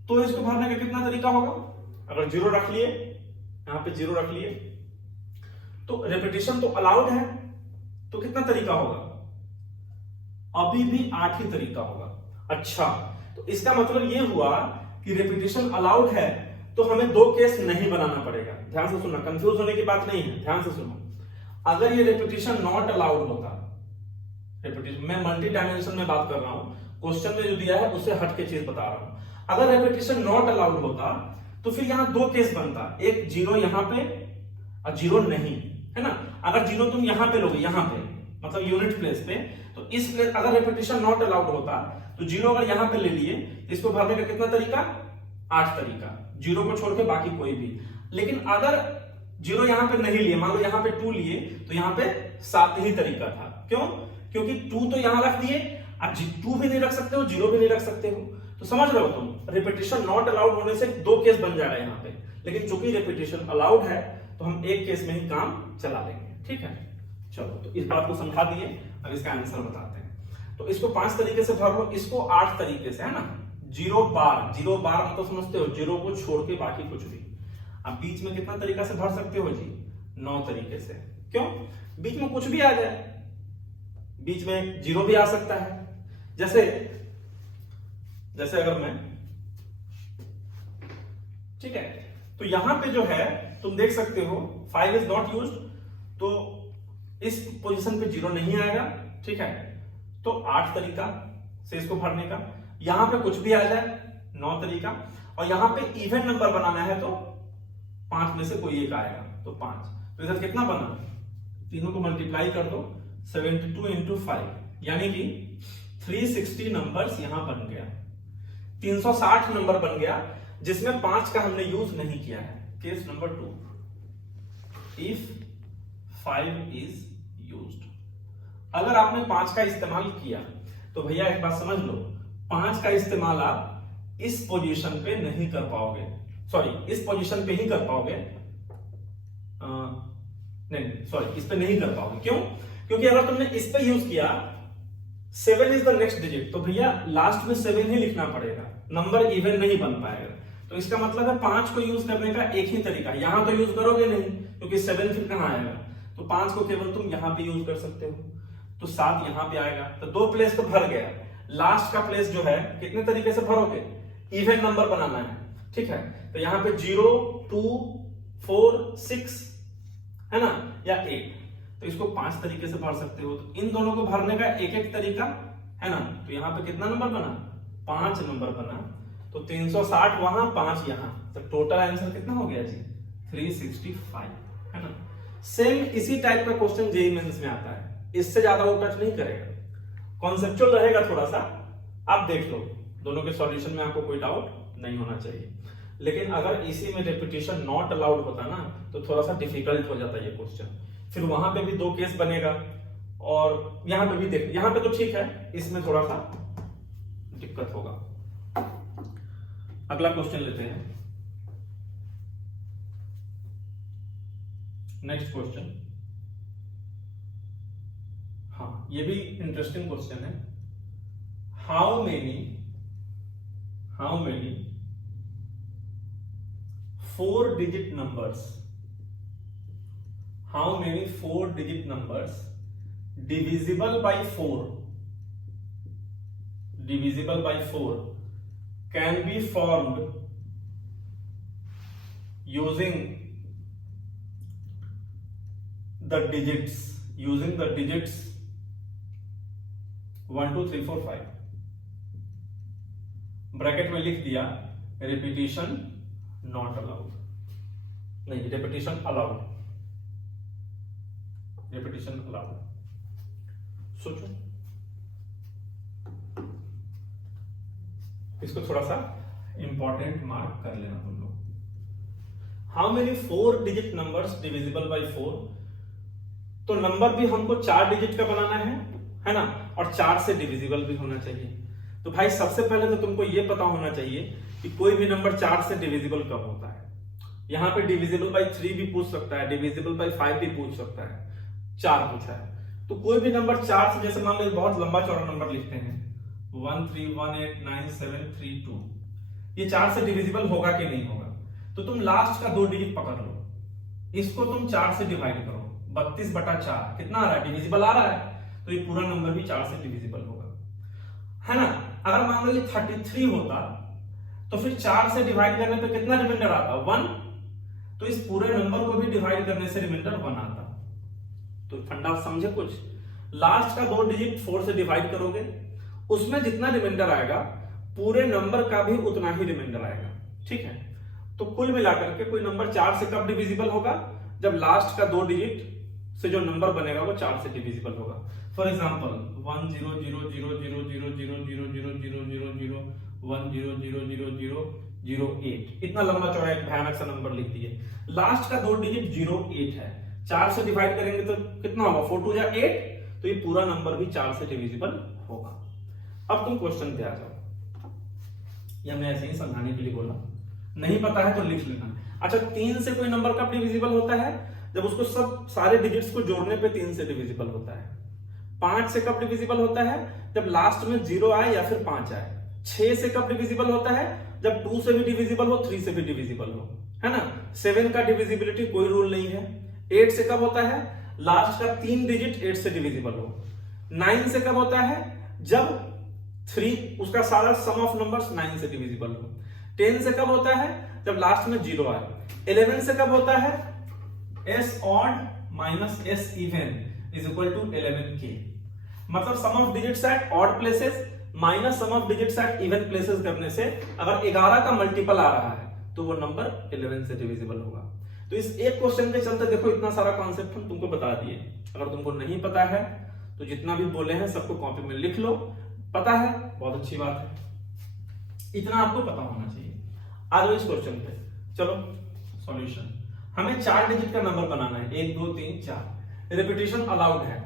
तो इसको भरने का कितना तरीका होगा? अगर जीरो रख लिए, यहां पे जीरो रख लिए, तो रिपीटिशन तो अलाउड है, तो कितना तरीका होगा? अभी भी 8 ही तरीका होगा। अच्छा, तो इसका मतलब ये हुआ कि रिपीटिशन अलाउड है तो हमें 2 केस नहीं बनाना पड़ेगा। ध्यान से सुनना, कंफ्यूज होने की बात नहीं है, ध्यान से सुनो। अगर ये रिपीटिशन नॉट अलाउड होता, रिपीटिशन मैं मल्टी डायमेंशन में बात कर रहा हूं, क्वेश्चन में जो दिया है उससे हट के चीज बता रहा हूं। अगर रिपीटिशन नॉट अलाउड होता तो फिर यहां 2 केस बनता, एक जीरो यहां पे और जीरो नहीं, है ना? अगर जीरो तुम यहां पे लोगे, यहां पे मतलब यूनिट प्लेस पे, तो इस प्लेस अगर रिपीटिशन नॉट अलाउड होता तो जीरो अगर यहां पे ले लिए, इसको भरने का कितना तरीका? 8 तरीका, जीरो को छोड़ के बाकी कोई भी। लेकिन अगर जीरो यहां पे नहीं लिए, मान लो यहां पे 2 लिए, तो यहां पे 7 ही तरीका था। क्यों? क्योंकि 2 तो यहां रख दिए, अब 2 भी नहीं रख सकते हो, जीरो भी नहीं रख सकते हो। तो समझ रहे हो तुम, रिपीटिशन नॉट अलाउड होने से 2 केस बन जाएगा यहां पे। लेकिन चूंकि रिपीटिशन अलाउड है तो हम एक केस में ही काम चला लेंगे, ठीक है? चलो, तो इस बात को समझा दिए, अब इसका आंसर बताते हैं। तो इसको 5 तरीके से भर लो, इसको 8 तरीके से, है ना? 0 बार, 0 बार मतलब समझते हो, जीरो को छोड़ के बाकी कुछ भी। अब बीच में कितना तरीका से भर सकते हो जी? 9 तरीके से। क्यों? बीच में कुछ भी आ जाए, बीच में जीरो भी आ सकता है। जैसे अगर मैं, ठीक है, तो यहां पे जो है तुम देख सकते हो 5 इज नॉट यूज्ड, तो इस पोजीशन पे जीरो नहीं आएगा, ठीक है? तो 8 तरीका से इसको भरने का। यहां पे कुछ भी आ जाए, 9 तरीका। और यहां पे इवन नंबर बनाना है तो 5 में से कोई एक आएगा, तो 5। तो इधर कितना बना? तीनों को मल्टीप्लाई कर दो, 72 इंटू 5, यानी कि 360 नंबर्स यहां बन गया, 360 नंबर बन गया, जिसमें 5 का हमने यूज नहीं किया है। Case number 2, if 5 is used. अगर आपने 5 का इस्तेमाल किया तो भैया एक बात समझ लो, 5 का इस्तेमाल आप इस पोजीशन पे नहीं कर पाओगे, सॉरी इस पोजीशन पे ही कर पाओगे, नहीं सॉरी इस पे नहीं कर पाओगे। क्यों? क्योंकि अगर तुमने इस पे यूज किया, 7 इज द नेक्स्ट डिजिट, तो भैया लास्ट में 7 ही लिखना पड़ेगा, नंबर इवन नहीं बन पाएगा। तो इसका मतलब है 5 को यूज करने का एक ही तरीका, यहां तो यूज करोगे नहीं क्योंकि 7 फिर कहां आएगा, तो 5 को केवल तुम यहां पे यूज कर सकते हो, तो 7 यहां पे आएगा। तो 2 प्लेस तो भर गया, लास्ट का प्लेस जो है कितने तरीके से भरोगे? इवन नंबर बनाना है, ठीक है? तो यहां पे 0, 2, 4, 6, है ना, या 8, तो इसको 5 तरीके से भर सकते हो। तो इन दोनों को भरने का एक एक तरीका है ना। तो यहां पे कितना नंबर बना? 5 नंबर बना, तो 360 वहां, 5 यहां, तो टोटल आंसर कितना हो गया जी? 365, है ना। सेम इसी टाइप का क्वेश्चन जेईई मेंस में आता है, इससे ज्यादा वो टच नहीं करेगा, कॉन्सेप्चुअल रहेगा थोड़ा सा, आप देख लो, दोनों के सॉल्यूशन में आपको कोई डाउट नहीं होना चाहिए। लेकिन अगर इसी में रिपीटिशन नॉट अलाउड होता ना तो थोड़ा सा डिफिकल्ट हो जाता ये क्वेश्चन, फिर वहां पे भी 2 केस बनेगा, और यहां पे भी देख, यहां पे तो ठीक है, इसमें थोड़ा सा दिक्कत होगा। अगला क्वेश्चन लेते हैं, नेक्स्ट क्वेश्चन। हाँ, ये भी इंटरेस्टिंग क्वेश्चन है। How many 4-digit numbers, how many 4-digit numbers divisible by 4 can be formed using the digits 1 2 3 4 5, bracket में लिख दिया रिपीटिशन नॉट अलाउड, नहीं रिपीटिशन अलाउड। सोचो, इसको थोड़ा सा इंपॉर्टेंट मार्क कर लेना तुम लोग। How many 4 digit numbers divisible by 4? तो नंबर भी हमको 4 डिजिट का बनाना है ना, और 4 से डिविजिबल भी होना चाहिए। तो भाई सबसे पहले तो तुमको ये पता होना चाहिए कि कोई भी नंबर 4 से डिविजिबल कब होता है। यहाँ पे डिविजिबल बाय 3 भी पूछ सकता है, डिविजिबल बाय 5 भी पूछ सकता है, 4 पूछा है। तो कोई भी नंबर 4 से, जैसे मान लो बहुत लंबा चौड़ा नंबर लिखते हैं 13189732, ये 4 से डिविजिबल होगा कि नहीं होगा? तो तुम लास्ट का 2 डिजिट पकड़ लो, इसको तुम 4 से डिवाइड करो, 32/4 कितना आ रहा है? डिविजिबल आ रहा है, तो ये पूरा नंबर भी 4 से डिविजिबल होगा, है ना। अगर मान लो ये 33 होता तो फिर 4 से डिवाइड करने पे कितना रिमाइंडर आता? 1। तो इस पूरे नंबर को भी डिवाइड करने से रिमाइंडर 1 आता। तो फंडा समझे कुछ? लास्ट का 2 डिजिट 4 से डिवाइड करोगे, उसमें जितना रिमाइंडर आएगा पूरे नंबर का भी उतना ही रिमाइंडर आएगा, ठीक है। तो कुल मिलाकर के कोई नंबर 4 से कब डिविजिबल होगा? जब लास्ट का 2 डिजिट से जो नंबर बनेगा वो 4 से डिविजिबल होगा। फॉर एग्जांपल 10000000100008, इतना लंबा चौड़ा एक भयानक सा नंबर लिख दिए, लास्ट का 2 डिजिट 08 है, 4 से डिवाइड करेंगे तो कितना होगा? 4 2 8, तो ये पूरा नंबर भी 4 से डिविजिबल होगा। अब तुम क्वेश्चन पे आ जाओ, ये हमने ऐसे ही समझाने के लिए बोला, नहीं पता है तो लिख लेना। अच्छा, 3 से कोई नंबर कब डिविजिबल होता है? जब उसको सब सारे डिजिट्स को जोड़ने पे 3 से डिविजिबल होता है। 5 से कब डिविजिबल होता है? जब लास्ट में 0 आए या फिर 5 आए। 6 से कब डिविजिबल होता है? जब 2 से भी डिविजिबल हो, 3 से भी डिविजिबल हो, है ना। 7 का डिविजिबिलिटी कोई रूल नहीं है। 8 से कब होता है? लास्ट का 3 डिजिट 8 से डिविजिबल हो। 9 से कब होता है? जब 3 उसका सारा सम ऑफ नंबर्स 9 से डिविजिबल हो। 10 से कब होता है? जब लास्ट में 0 आए। 11 से कब होता है? S odd minus S even is equal to 11k। मतलब sum of digits at odd places minus sum of digits at even places करने से अगर 11 का मल्टीपल आ रहा है तो वो नंबर 11 से डिविजिबल होगा। तो इस एक क्वेश्चन के चलते देखो इतना सारा कॉन्सेप्ट हम तुमको बता दिए। अगर तुमको नहीं पता है तो जितना भी बोले हैं सबको कॉपी में लिख लो। पता है, बहुत अच्छी बात है, इतना आपको पता होना चाहिए। आ जाओ इस क्वेश्चन पे, चलो सॉल्यूशन। हमें 4 डिजिट का नंबर बनाना है, 1 2 3 4। रिपीटेशन अलाउड है,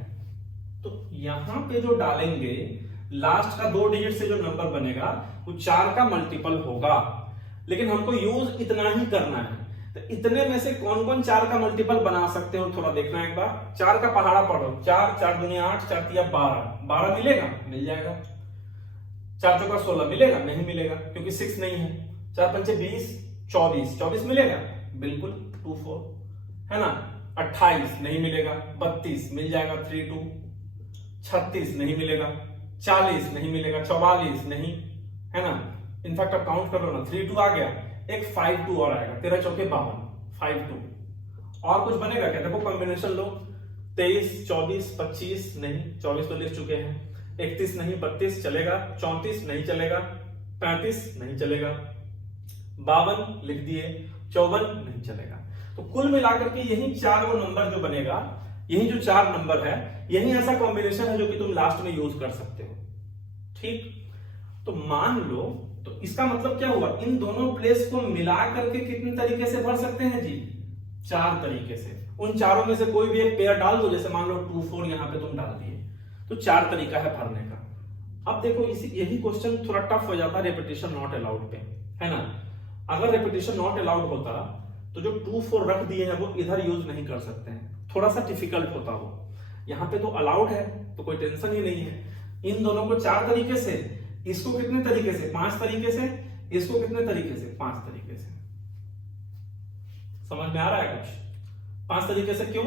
तो यहां पे जो डालेंगे लास्ट का 2 डिजिट से जो नंबर बनेगा वो 4 का मल्टीपल होगा, लेकिन हमको यूज इतना ही करना है। तो इतने में से कौन कौन 4 का मल्टीपल बना सकते हो थोड़ा देखना एक बार। 4 का पहाड़ा पढ़ो, 4 4 दूनी 8, 4 तिया 12, 12 मिलेगा? मिल जाएगा। 4 चौका 16 मिलेगा? नहीं मिलेगा क्योंकि 6 नहीं है। 4 पंचे 20, 24, 24 मिलेगा? बिल्कुल 2 4, है ना। 28 नहीं मिलेगा। 32 मिल जाएगा 3 2। 36 नहीं मिलेगा। 40 नहीं मिलेगा। 44 नहीं, है ना। इनफैक्ट आप काउंट कर लो ना, 3 2 आ गया, एक 5 2 और आएगा, 13 चौके 52, 5 2। और कुछ बनेगा क्या? देखो कॉम्बिनेशन लो, 23 24 25 नहीं, 24 तो लिख चुके हैं। 31 नहीं, 32 चलेगा। 34 नहीं चलेगा। 35 नहीं चलेगा। 52 लिख दिए। 54 नहीं चलेगा। तो कुल मिलाकर के यही 4 वो नंबर जो बनेगा, यही जो 4 नंबर है, यही ऐसा कॉम्बिनेशन है जो कि तुम लास्ट में यूज कर सकते हो। ठीक, तो मान लो, तो इसका मतलब क्या हुआ? इन दोनों प्लेस को मिला करके कितने तरीके से भर सकते हैं जी? 4 तरीके से। उन चारों में से कोई भी एक पेयर डाल दो, जैसे मान लो 2 4 यहां पे तुम डाल दिए, तो 4 तरीका है भरने का। अब देखो यही क्वेश्चन थोड़ा टफ हो जाता है रेपिटेशन नॉट अलाउड पे, है ना। अगर रेपिटेशन नॉट अलाउड होता तो जो 2 4 रख दिए हैं वो इधर यूज नहीं कर सकते हैं, थोड़ा सा डिफिकल्ट होता वो। यहां पे तो अलाउड है तो कोई टेंशन ही नहीं है। इन दोनों को 4 तरीके से, इसको कितने तरीके से? 5 तरीके से। इसको कितने तरीके से? 5 तरीके से। समझ में आ रहा है कुछ? 5 तरीके से क्यों?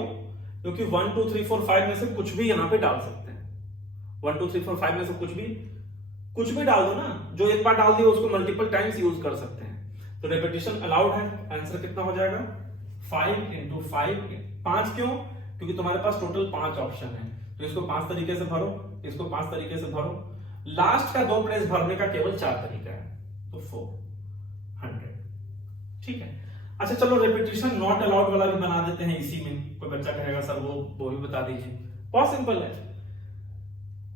क्योंकि 1 2 3 4 5 में से कुछ भी यहां पे डाल सकते हैं। 1 2 3 4 5 में से कुछ भी डाल दो ना, जो एक बार डाल दिया उसको मल्टीपल टाइम्स यूज कर सकते हैं। तो रेपिटेशन अलाउड है। आंसर कितना हो जाएगा? 5 × 5। 5 क्यों? क्योंकि तुम्हारे पास टोटल 5 ऑप्शन है, तो इसको 5 तरीके से भरो, इसको 5 तरीके से भरो। लास्ट का 2 प्लेस भरने का केवल 4 तरीका है, तो 400। ठीक है। अच्छा चलो रेपिटेशन नॉट अलाउड वाला भी बना देते हैं इसी में। कोई बच्चा कहेगा सर वो भी बता दीजिए। बहुत सिंपल है।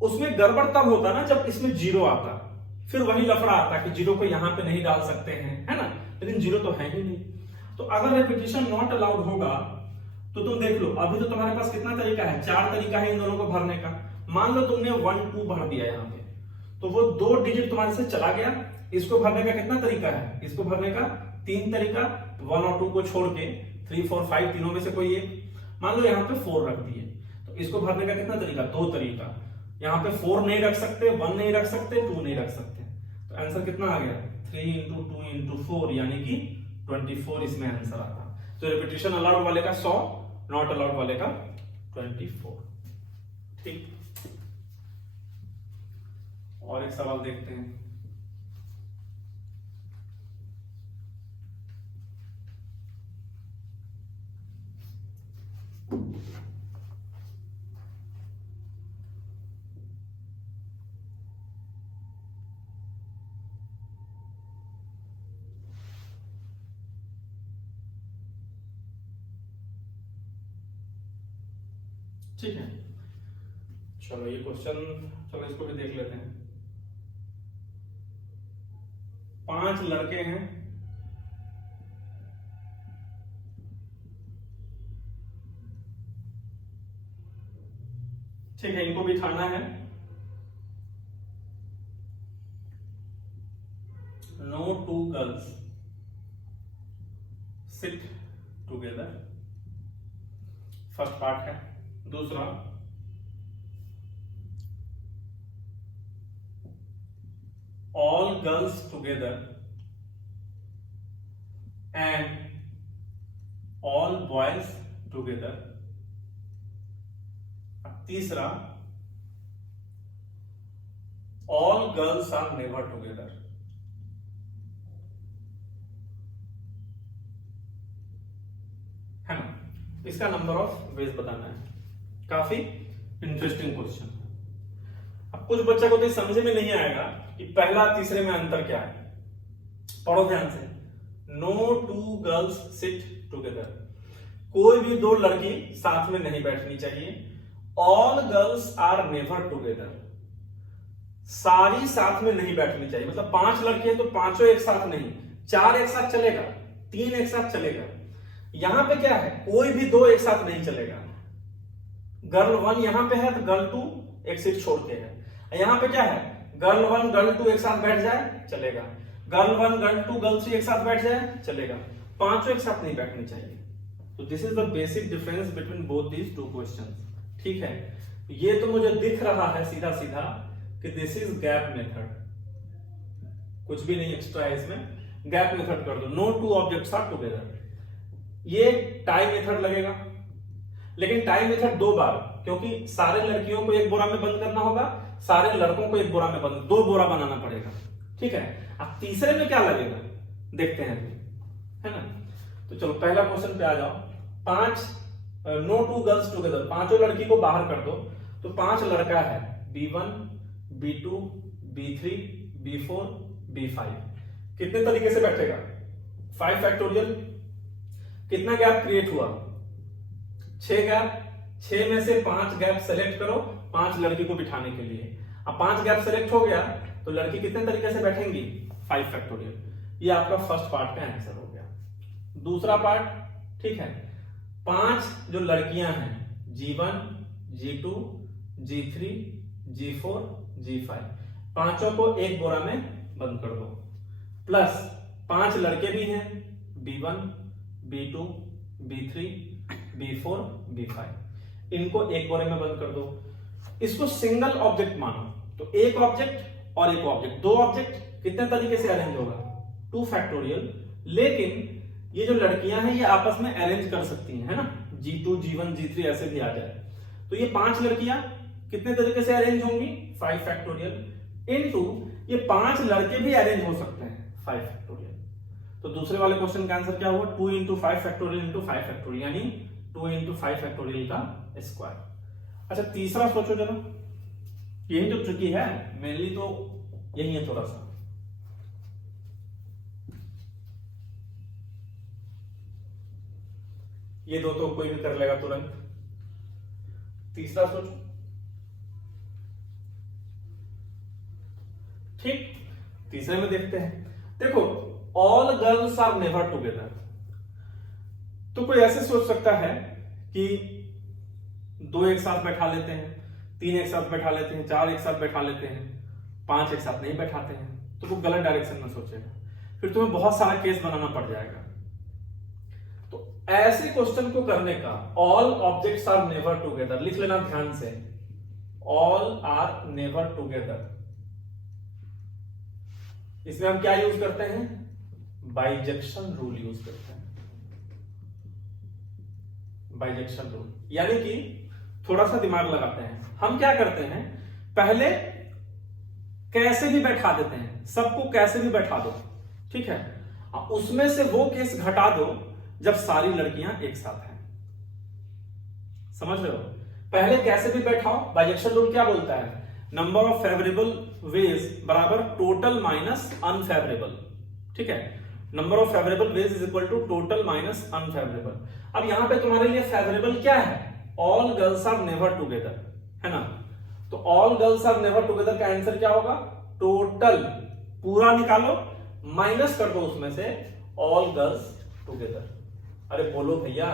उसमें गड़बड़ तब होता ना जब इसमें जीरो आता, फिर वही लफड़ा आता कि जीरो को यहां पे नहीं डाल सकते हैं, है ना, लेकिन जीरो तो है ही नहीं। तो अगर रिपीटिशन नॉट अलाउड होगा तो तुम देख लो, अभी तो तुम्हारे पास कितना तरीका है, 4 तरीका है इन दोनों को भरने का। मान लो तुमने 1 2 भर दिया यहाँ पे, तो वो 2 डिजिट तुम्हारे से चला गया। इसको भरने का कितना तरीका है, इसको भरने का 3 तरीका, 1 और 2 को छोड़ के 3 4 5 तीनों में से कोई एक। मान लो यहाँ पे 4 रख दिए, तो इसको भरने का कितना तरीका, 2 तरीका। यहाँ पे 4 नहीं रख सकते, 1 नहीं रख सकते, 2 नहीं रख सकते, तो आंसर कितना आ गया, 3 × 2 × 4 यानी कि 24 इसमें आंसर आता। तो रिपीटिशन अलाउड वाले का 100, नॉट अलाउड वाले का 24। ठीक, और एक सवाल देखते हैं। ठीक है, चलो ये क्वेश्चन, चलो इसको भी देख लेते हैं। 5 लड़के हैं, ठीक है, इनको बिठाना है। No 2 girls sit together, first part है। दूसरा, all girls together and all boys together। तीसरा, all girls are never together। है ना, इसका नंबर ऑफ वेज बताना है। काफी इंटरेस्टिंग क्वेश्चन। अब कुछ बच्चा को तो समझ में नहीं आएगा कि पहला तीसरे में अंतर क्या है। पढ़ो ध्यान से। नो 2 गर्ल्स सिट टुगेदर, कोई भी 2 लड़की साथ में नहीं बैठनी चाहिए। All girls are never together, सारी साथ में नहीं बैठनी चाहिए। मतलब 5 लड़के हैं तो 5 एक साथ नहीं, 4 एक साथ चलेगा, 3 एक साथ चलेगा। यहां पे क्या है, कोई भी 2 एक साथ नहीं चलेगा। गर्ल 1 यहां पे है तो गर्ल 2 एक सीट छोड़ के है। यहां पे क्या है, गर्ल 1 गर्ल 2 एक साथ बैठ जाए चलेगा, गर्ल 1 गर्ल 2 गर्ल 3 एक साथ बैठ जाए चलेगा, 5 एक साथ नहीं बैठनी चाहिए। तो this is the basic difference between both these 2 questions. ठीक है, ये तो मुझे दिख रहा है सीधा सीधा कि दिस इज गैप मेथड, कुछ भी नहीं एक्स्ट्रा है इसमें, गैप मेथड कर दो। No 2 objects are together. ये टाई मेथड लगेगा, लेकिन टाई मेथड 2 बार, क्योंकि सारे लड़कियों को एक बोरा में बंद करना होगा, सारे लड़कों को एक बोरा में बंद, 2 बोरा बनाना पड़ेगा। ठीक है, अब तीसरे में क्या लगेगा देखते हैं अभी, है ना। तो चलो पहला क्वेश्चन पे आ जाओ। 5 नो 2 गर्ल्स टुगेदर, 5 लड़की को बाहर कर दो, तो 5 लड़का है, B1 B2 B3 B4 B5। कितने तरीके से बैठेगा, 5 फैक्टोरियल। कितना गैप क्रिएट हुआ, 6 गैप। 6 में से 5 गैप सेलेक्ट करो 5 लड़की को बिठाने के लिए। अब 5 गैप सेलेक्ट हो गया तो लड़की कितने तरीके से बैठेंगी, 5 फैक्टोरियल। ये आपका फर्स्ट पार्ट का आंसर हो गया। दूसरा पार्ट, ठीक है, 5 जो लड़कियां हैं, G1 G2 G3 G4 G5, पांचों को एक बोरा में बंद कर दो, प्लस 5 लड़के भी हैं, B1 B2 B3 B4 B5, इनको एक बोरे में बंद कर दो। इसको सिंगल ऑब्जेक्ट मानो, तो एक ऑब्जेक्ट और एक ऑब्जेक्ट, 2 ऑब्जेक्ट कितने तरीके से अरेंज होगा, 2 फैक्टोरियल। लेकिन ये जो लड़कियां हैं ये आपस में अरेंज कर सकती हैं, है ना, G2 G1 G3 ऐसे भी आ जाए। तो ये 5 लड़कियां कितने तरीके से अरेंज होंगी, 5 फैक्टोरियल इनटू ये 5 लड़के भी अरेंज हो सकते हैं, 5 फैक्टोरियल। तो दूसरे वाले क्वेश्चन का आंसर क्या हुआ, 2 × 5 फैक्टोरियल × 5 फैक्टोरियल, यानी 2 × 5 फैक्टोरियल का स्क्वायर। अच्छा तीसरा सोचो जरा, यही जो ट्रिकी है मेनली, तो यही है थोड़ा सा। ये दो तो कोई भी कर लेगा तुरंत। तीसरा सोचो, ठीक, तीसरे में देखते हैं। देखो, all girls are never together, तो कोई ऐसे सोच सकता है कि 2 एक साथ बैठा लेते हैं, 3 एक साथ बैठा लेते हैं, 4 एक साथ बैठा लेते हैं, 5 एक साथ नहीं बैठाते हैं, तो वो गलत डायरेक्शन में सोचेगा, फिर तुम्हें बहुत सारा केस बनाना पड़ जाएगा। तो ऐसे क्वेश्चन को करने का, all objects are never together लिख लेना ध्यान से, ऑल आर नेवर टुगेदर। इसमें हम क्या यूज करते हैं, बाइजेक्शन रूल यूज करते हैं, बाइजेक्शन रूल, यानी कि थोड़ा सा दिमाग लगाते हैं। हम क्या करते हैं, पहले कैसे भी बैठा देते हैं, सबको कैसे भी बैठा दो, ठीक है, उसमें से वो केस घटा दो जब सारी लड़कियां एक साथ हैं, समझ रहे हो। पहले कैसे भी बैठाओ, बाइजेक्शन रूल क्या बोलता है, नंबर ऑफ फेवरेबल वेज बराबर टोटल माइनस अनफेवरेबल, ठीक है, number of favourable ways is equal to total minus unfavourable. अब यहां पे तुम्हारे लिए फेवरेबल क्या है, all girls are never together, है ना, तो all girls are never together का आंसर क्या होगा, टोटल पूरा निकालो, माइनस कर दो उसमें से ऑल गर्ल्स टुगेदर। अरे बोलो भैया,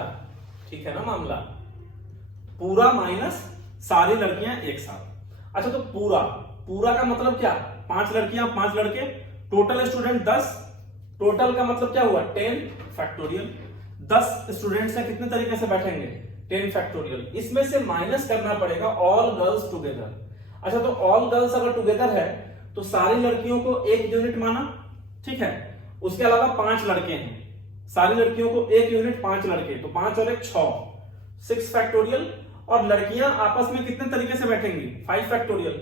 ठीक है ना मामला, पूरा माइनस सारी लड़कियां एक साथ। अच्छा, तो पूरा पूरा का मतलब क्या, 5 लड़कियां 5 लड़के, टोटल स्टूडेंट 10, टोटल का मतलब क्या हुआ 10 फैक्टोरियल, 10 स्टूडेंट्स हैं, कितने तरीके से बैठेंगे 10 फैक्टोरियल, इसमें से माइनस करना पड़ेगा ऑल गर्ल्स टुगेदर। अच्छा, तो ऑल गर्ल्स अगर टुगेदर है तो सारी लड़कियों को एक यूनिट माना, ठीक है, उसके अलावा 5 लड़के हैं, सारी लड़कियों को एक यूनिट, 5 लड़के, तो 5 और 1 6 फैक्टोरियल, और लड़कियां आपस में कितने तरीके से बैठेंगी 5 फैक्टोरियल।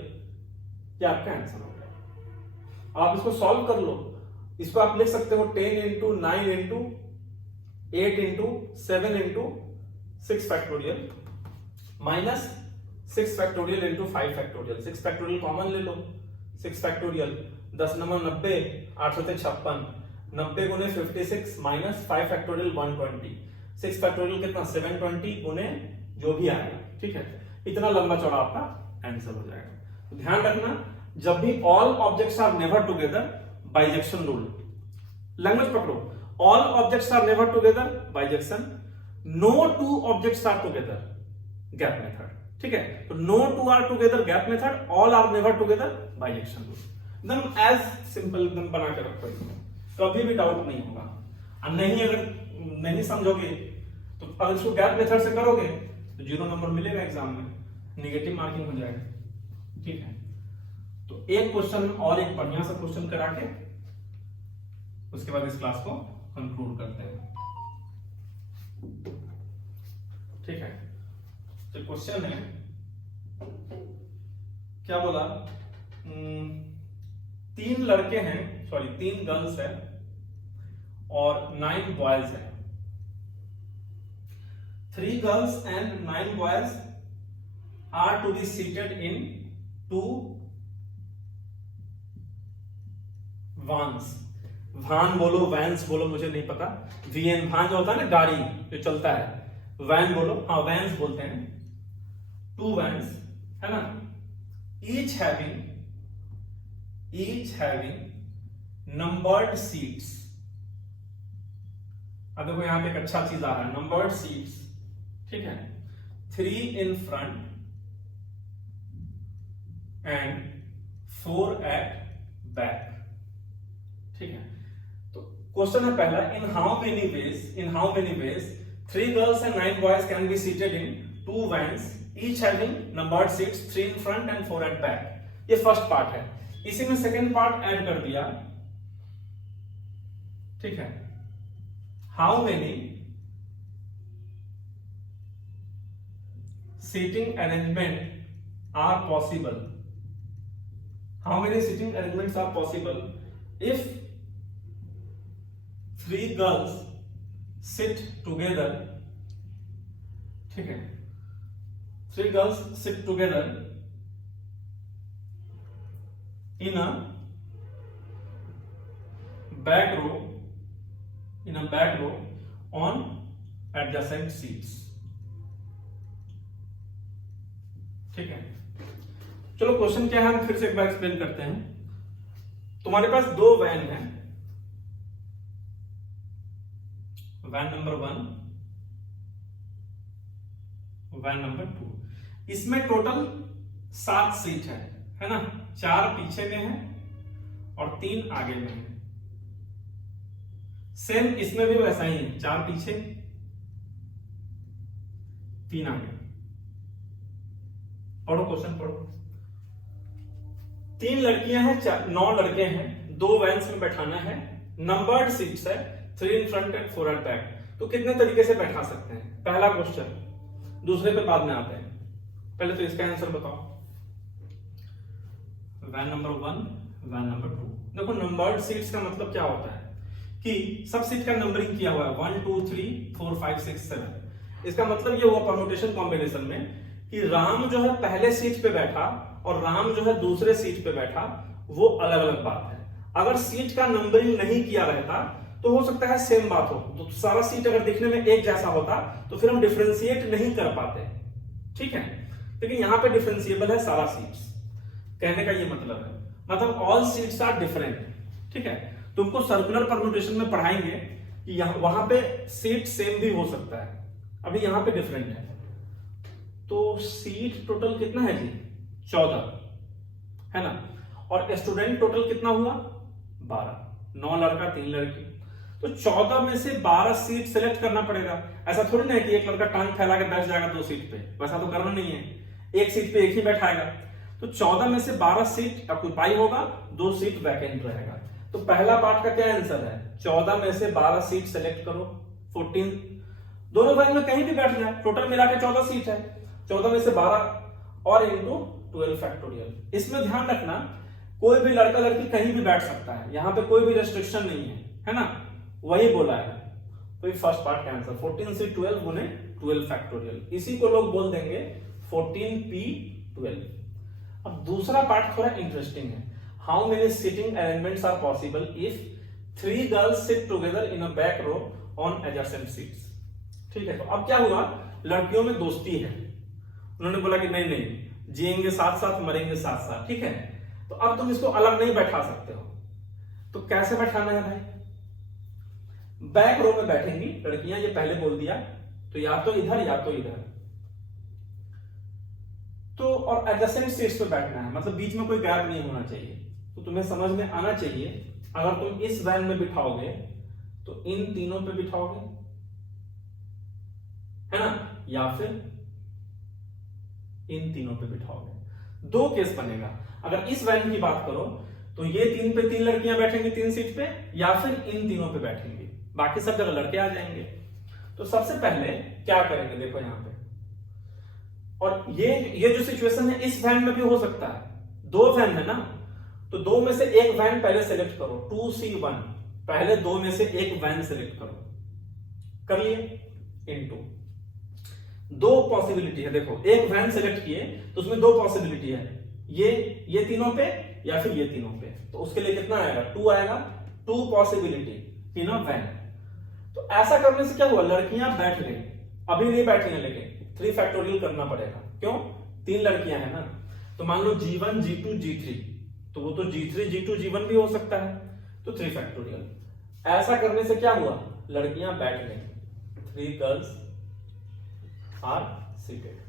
क्या आपका आंसर हो गया। आप इसको सॉल्व कर लो, इसको आप लिख सकते हो 10 into 9 into 8 into 7 into 6 factorial minus 6 factorial into 5 factorial, 6 factorial common ले लो, 6 फैक्टोरियल 10 नंबर 90, 8 से 56, 90 गुने 56 माइनस 5 फैक्टोरियल 120, 6 फैक्टोरियल कितना 720 गुने जो भी आएगा, ठीक है, इतना लंबा चौड़ा आपका आंसर हो जाएगा। तो ध्यान रखना, जब भी all objects are never together, bijection rule, language पकड़ो, all objects are never together, bijection, no two objects are together, gap method, ठीक है, तो no two are together gap method, all are never together bijection rule, एकदम as simple एकदम बना के रखो, इसमें कभी भी डाउट नहीं होगा। और नहीं, अगर नहीं समझोगे तो अगर इसको गैप मेथड से करोगे तो 0 नंबर मिलेगा एग्जाम में, नेगेटिव मार्किंग हो जाएगा, ठीक है। तो एक क्वेश्चन और एक बढ़िया सा क्वेश्चन करा के उसके बाद इस क्लास को कंक्लूड करते हैं, ठीक है। तो क्वेश्चन है, क्या बोला, 3 लड़के हैं, सॉरी 3 गर्ल्स है और 9 बॉयज है, 3 girls and 9 boys are to be seated in 2 vans, वान बोलो वैन्स बोलो मुझे नहीं पता, वीएन वान जो होता है ना गाड़ी जो चलता है, वैन बोलो, हाँ वैन्स बोलते हैं, 2 वैन्स है ना, each having numbered seats। अब देखो यहां पे एक अच्छा चीज आ रहा है, नंबर्ड सीट्स, ठीक है, 3 in front and 4 at back, ठीक है। तो क्वेश्चन है पहला, in how many veg 3 girls and 9 boys can be seated in 2 vans each having numbered seats, 3 in front and 4 at back। ये फर्स्ट पार्ट है, इसी में सेकेंड पार्ट ऐड कर दिया, ठीक है, how many seating arrangement are possible, how many seating arrangements are possible if 3 girls sit together, ठीक है, 3 girls sit together in a back row on adjacent seats, ठीक है। चलो क्वेश्चन क्या है हम फिर से एक बार एक्सप्लेन करते हैं। तुम्हारे पास दो वैन है, वैन नंबर 1, वैन नंबर 2। इसमें टोटल 7 सीट है ना, 4 पीछे में है और 3 आगे में है। सेम इसमें भी वैसा ही है, 4 पीछे 3 आगे। पढ़ो क्वेश्चन पढ़ो। 3 लड़कियां हैं, 9 लड़के हैं, 2 वैन्स में बैठाना है, नंबर्ड सीट्स है, 3 in front and 4 at back. तो कितने तरीके से बैठा सकते हैं, पहला क्वेश्चन। दूसरे पे बाद में आते हैं, पहले तो इसका आंसर बताओ। Van number 1, van number 2। देखो नंबर्ड सीट्स का मतलब क्या होता है कि सब सीट का नंबरिंग किया हुआ है, 1 2 3 4 5 6 7। इसका मतलब ये हुआ परम्यूटेशन कॉम्बिनेशन में कि राम जो है पहले सीट पे बैठा और राम जो है दूसरे सीट पे बैठा, वो अलग अलग बात है। अगर सीट का नंबरिंग नहीं किया रहता तो हो सकता है सेम बात हो, तो सारा सीट अगर दिखने में एक जैसा होता तो फिर हम डिफरेंशिएट नहीं कर पाते, ठीक है। लेकिन यहां पे डिफरेंशिएबल है सारा सीट्स, कहने का ये मतलब है, मतलब ऑल सीट्स आर डिफरेंट, ठीक है। तुमको सर्कुलर परम्यूटेशन में पढ़ाएंगे कि यहां वहां पे सीट सेम भी हो सकता है, अभी यहां पे डिफरेंट है। तो सीट टोटल कितना है जी, 14 है ना, और स्टूडेंट टोटल कितना हुआ 12, 9 लड़का 3 लड़की। तो 14 में से 12 सीट सेलेक्ट करना पड़ेगा। ऐसा थोड़ी ना है कि एक लड़का टांग फैला के बैठ जाएगा 2 सीट पे, वैसा तो करना नहीं है, एक सीट पे एक ही बैठाएगा। तो 14 में से 12 सीट ऑक्यूपाई होगा, 2 सीट वैकेंट रहेगा। तो पहला पार्ट का क्या आंसर है, 14 में से 12 सीट सेलेक्ट करो, 14। दोनों वैन में कहीं भी बैठ जाए, टोटल मिला के 14 सीट है, 14 में से 12 और इंटू 12 फैक्टोरियल। इसमें ध्यान रखना कोई भी लड़का लड़की कहीं भी बैठ सकता है, यहां पे कोई भी रेस्ट्रिक्शन नहीं है ना, वही बोला है। तो ये फर्स्ट पार्ट का आंसर 14 से 12 गुने 12 फैक्टोरियल, इसी को लोग बोल देंगे 14p12। अब दूसरा पार्ट थोड़ा इंटरेस्टिंग है, how many seating arrangements are possible if 3 girls sit together in a back row on adjacent seats. ठीक है, तो अब क्या हुआ, लड़कियों में दोस्ती है, उन्होंने बोला कि नहीं नहीं जिएंगे साथ साथ मरेंगे साथ साथ, ठीक है। तो अब तुम इसको अलग नहीं बैठा सकते हो, तो कैसे बैठाना है भाई, बैक रो में बैठेंगी लड़कियां, ये पहले बोल दिया, तो या तो इधर या तो इधर। तो और एडजेसेंट सीट्स पे बैठना है, मतलब बीच में कोई गैप नहीं होना चाहिए। तो तुम्हें समझ में आना चाहिए, अगर तुम इस वैन में बिठाओगे तो इन तीनों पे बिठाओगे, है ना, या फिर इन तीनों पे बिठाओगे। 2 केस बनेगा। अगर इस वैन की बात करो तो ये 3 पे 3 लड़कियां बैठेंगी 3 सीट पे, या फिर इन तीनों पे बैठेंगी, बाकी सब जगह लड़के आ जाएंगे। तो सबसे पहले क्या करेंगे, देखो यहां पे, और ये जो सिचुएशन है इस वैन में भी हो सकता है, 2 वैन है ना, तो 2 में से एक वैन पहले सेलेक्ट करो, 2C1, पहले 2 में से एक वैन सेलेक्ट करो, कर लिए इनटू 2 पॉसिबिलिटी है। देखो एक वैन सेलेक्ट किए तो उसमें 2 पॉसिबिलिटी है, ये तीनों पे या फिर ये तीनों पे, तो उसके लिए कितना आएगा, 2 आएगा, 2 पॉसिबिलिटी इन अ वैन। तो ऐसा करने से क्या हुआ, लड़कियां बैठ गई, अभी नहीं बैठी हैं, लेकिन 3 फैक्टोरियल करना पड़ेगा, क्यों, 3 लड़कियां हैं ना। तो मान लो G1 G2 G3, तो वो तो G3 G2 G1 भी हो सकता है, तो 3 फैक्टोरियल। ऐसा करने से क्या हुआ, लड़कियां बैठ गई, 3 गर्ल्स आर सीटेड।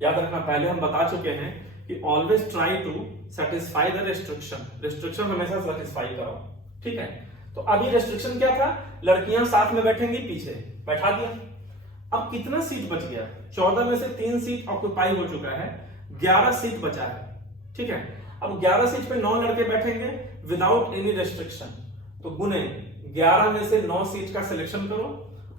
याद रखना, पहले हम बता चुके हैं कि always try to satisfy the restriction, restriction हमेशा सेटिस्फाई करो, ठीक है। तो अभी रेस्ट्रिक्शन क्या था, लड़कियां साथ में बैठेंगी, पीछे बैठा दिया। अब कितना सीट बच गया, 14 में से 3 सीट ऑक्यूपाई हो चुका है, 11 सीट बचा है, ठीक है। अब 11 सीट पे 9 लड़के बैठेंगे विदाउट एनी रेस्ट्रिक्शन, तो गुने 11 में से 9 सीट का सिलेक्शन करो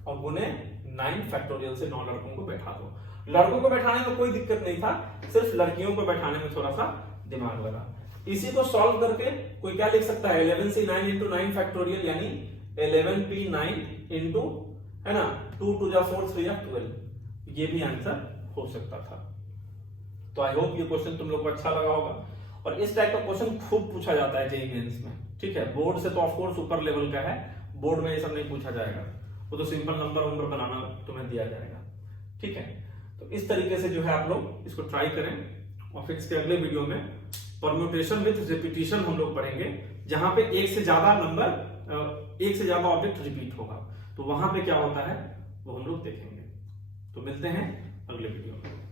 और गुने 9 फैक्टोरियल से 9 लड़कों को बैठा दो। लड़कों को बैठाने में कोई दिक्कत नहीं था, सिर्फ लड़कियों को बैठाने में थोड़ा सा दिमाग लगा। इसी को सॉल्व करके कोई क्या लिख सकता है, 11C9 इंटू 9 फैक्टोरियल, यानी 11P9 इंटू, है ना, 2 2 जा 4 3 जा 12, ये भी आंसर हो सकता था। तो आई होप ये क्वेश्चन तुम लोग को अच्छा लगा होगा, और इस टाइप का क्वेश्चन खूब पूछा जाता है जेईई मेंस में, ठीक है। बोर्ड से तो ऑफ कोर्स ऊपर लेवल का है, बोर्ड में ये सब नहीं पूछा जाएगा, वो तो सिंपल नंबर बनाना तुम्हें दिया जाएगा, ठीक है। तो इस तरीके से जो है आप लोग इसको ट्राई करें, और फिर इसके अगले वीडियो में परम्यूटेशन विथ रिपीटिशन हम लोग पढ़ेंगे, जहां पे एक से ज्यादा नंबर, एक से ज्यादा ऑब्जेक्ट रिपीट होगा, तो वहां पे क्या होता है वो हम लोग देखेंगे। तो मिलते हैं अगले वीडियो में।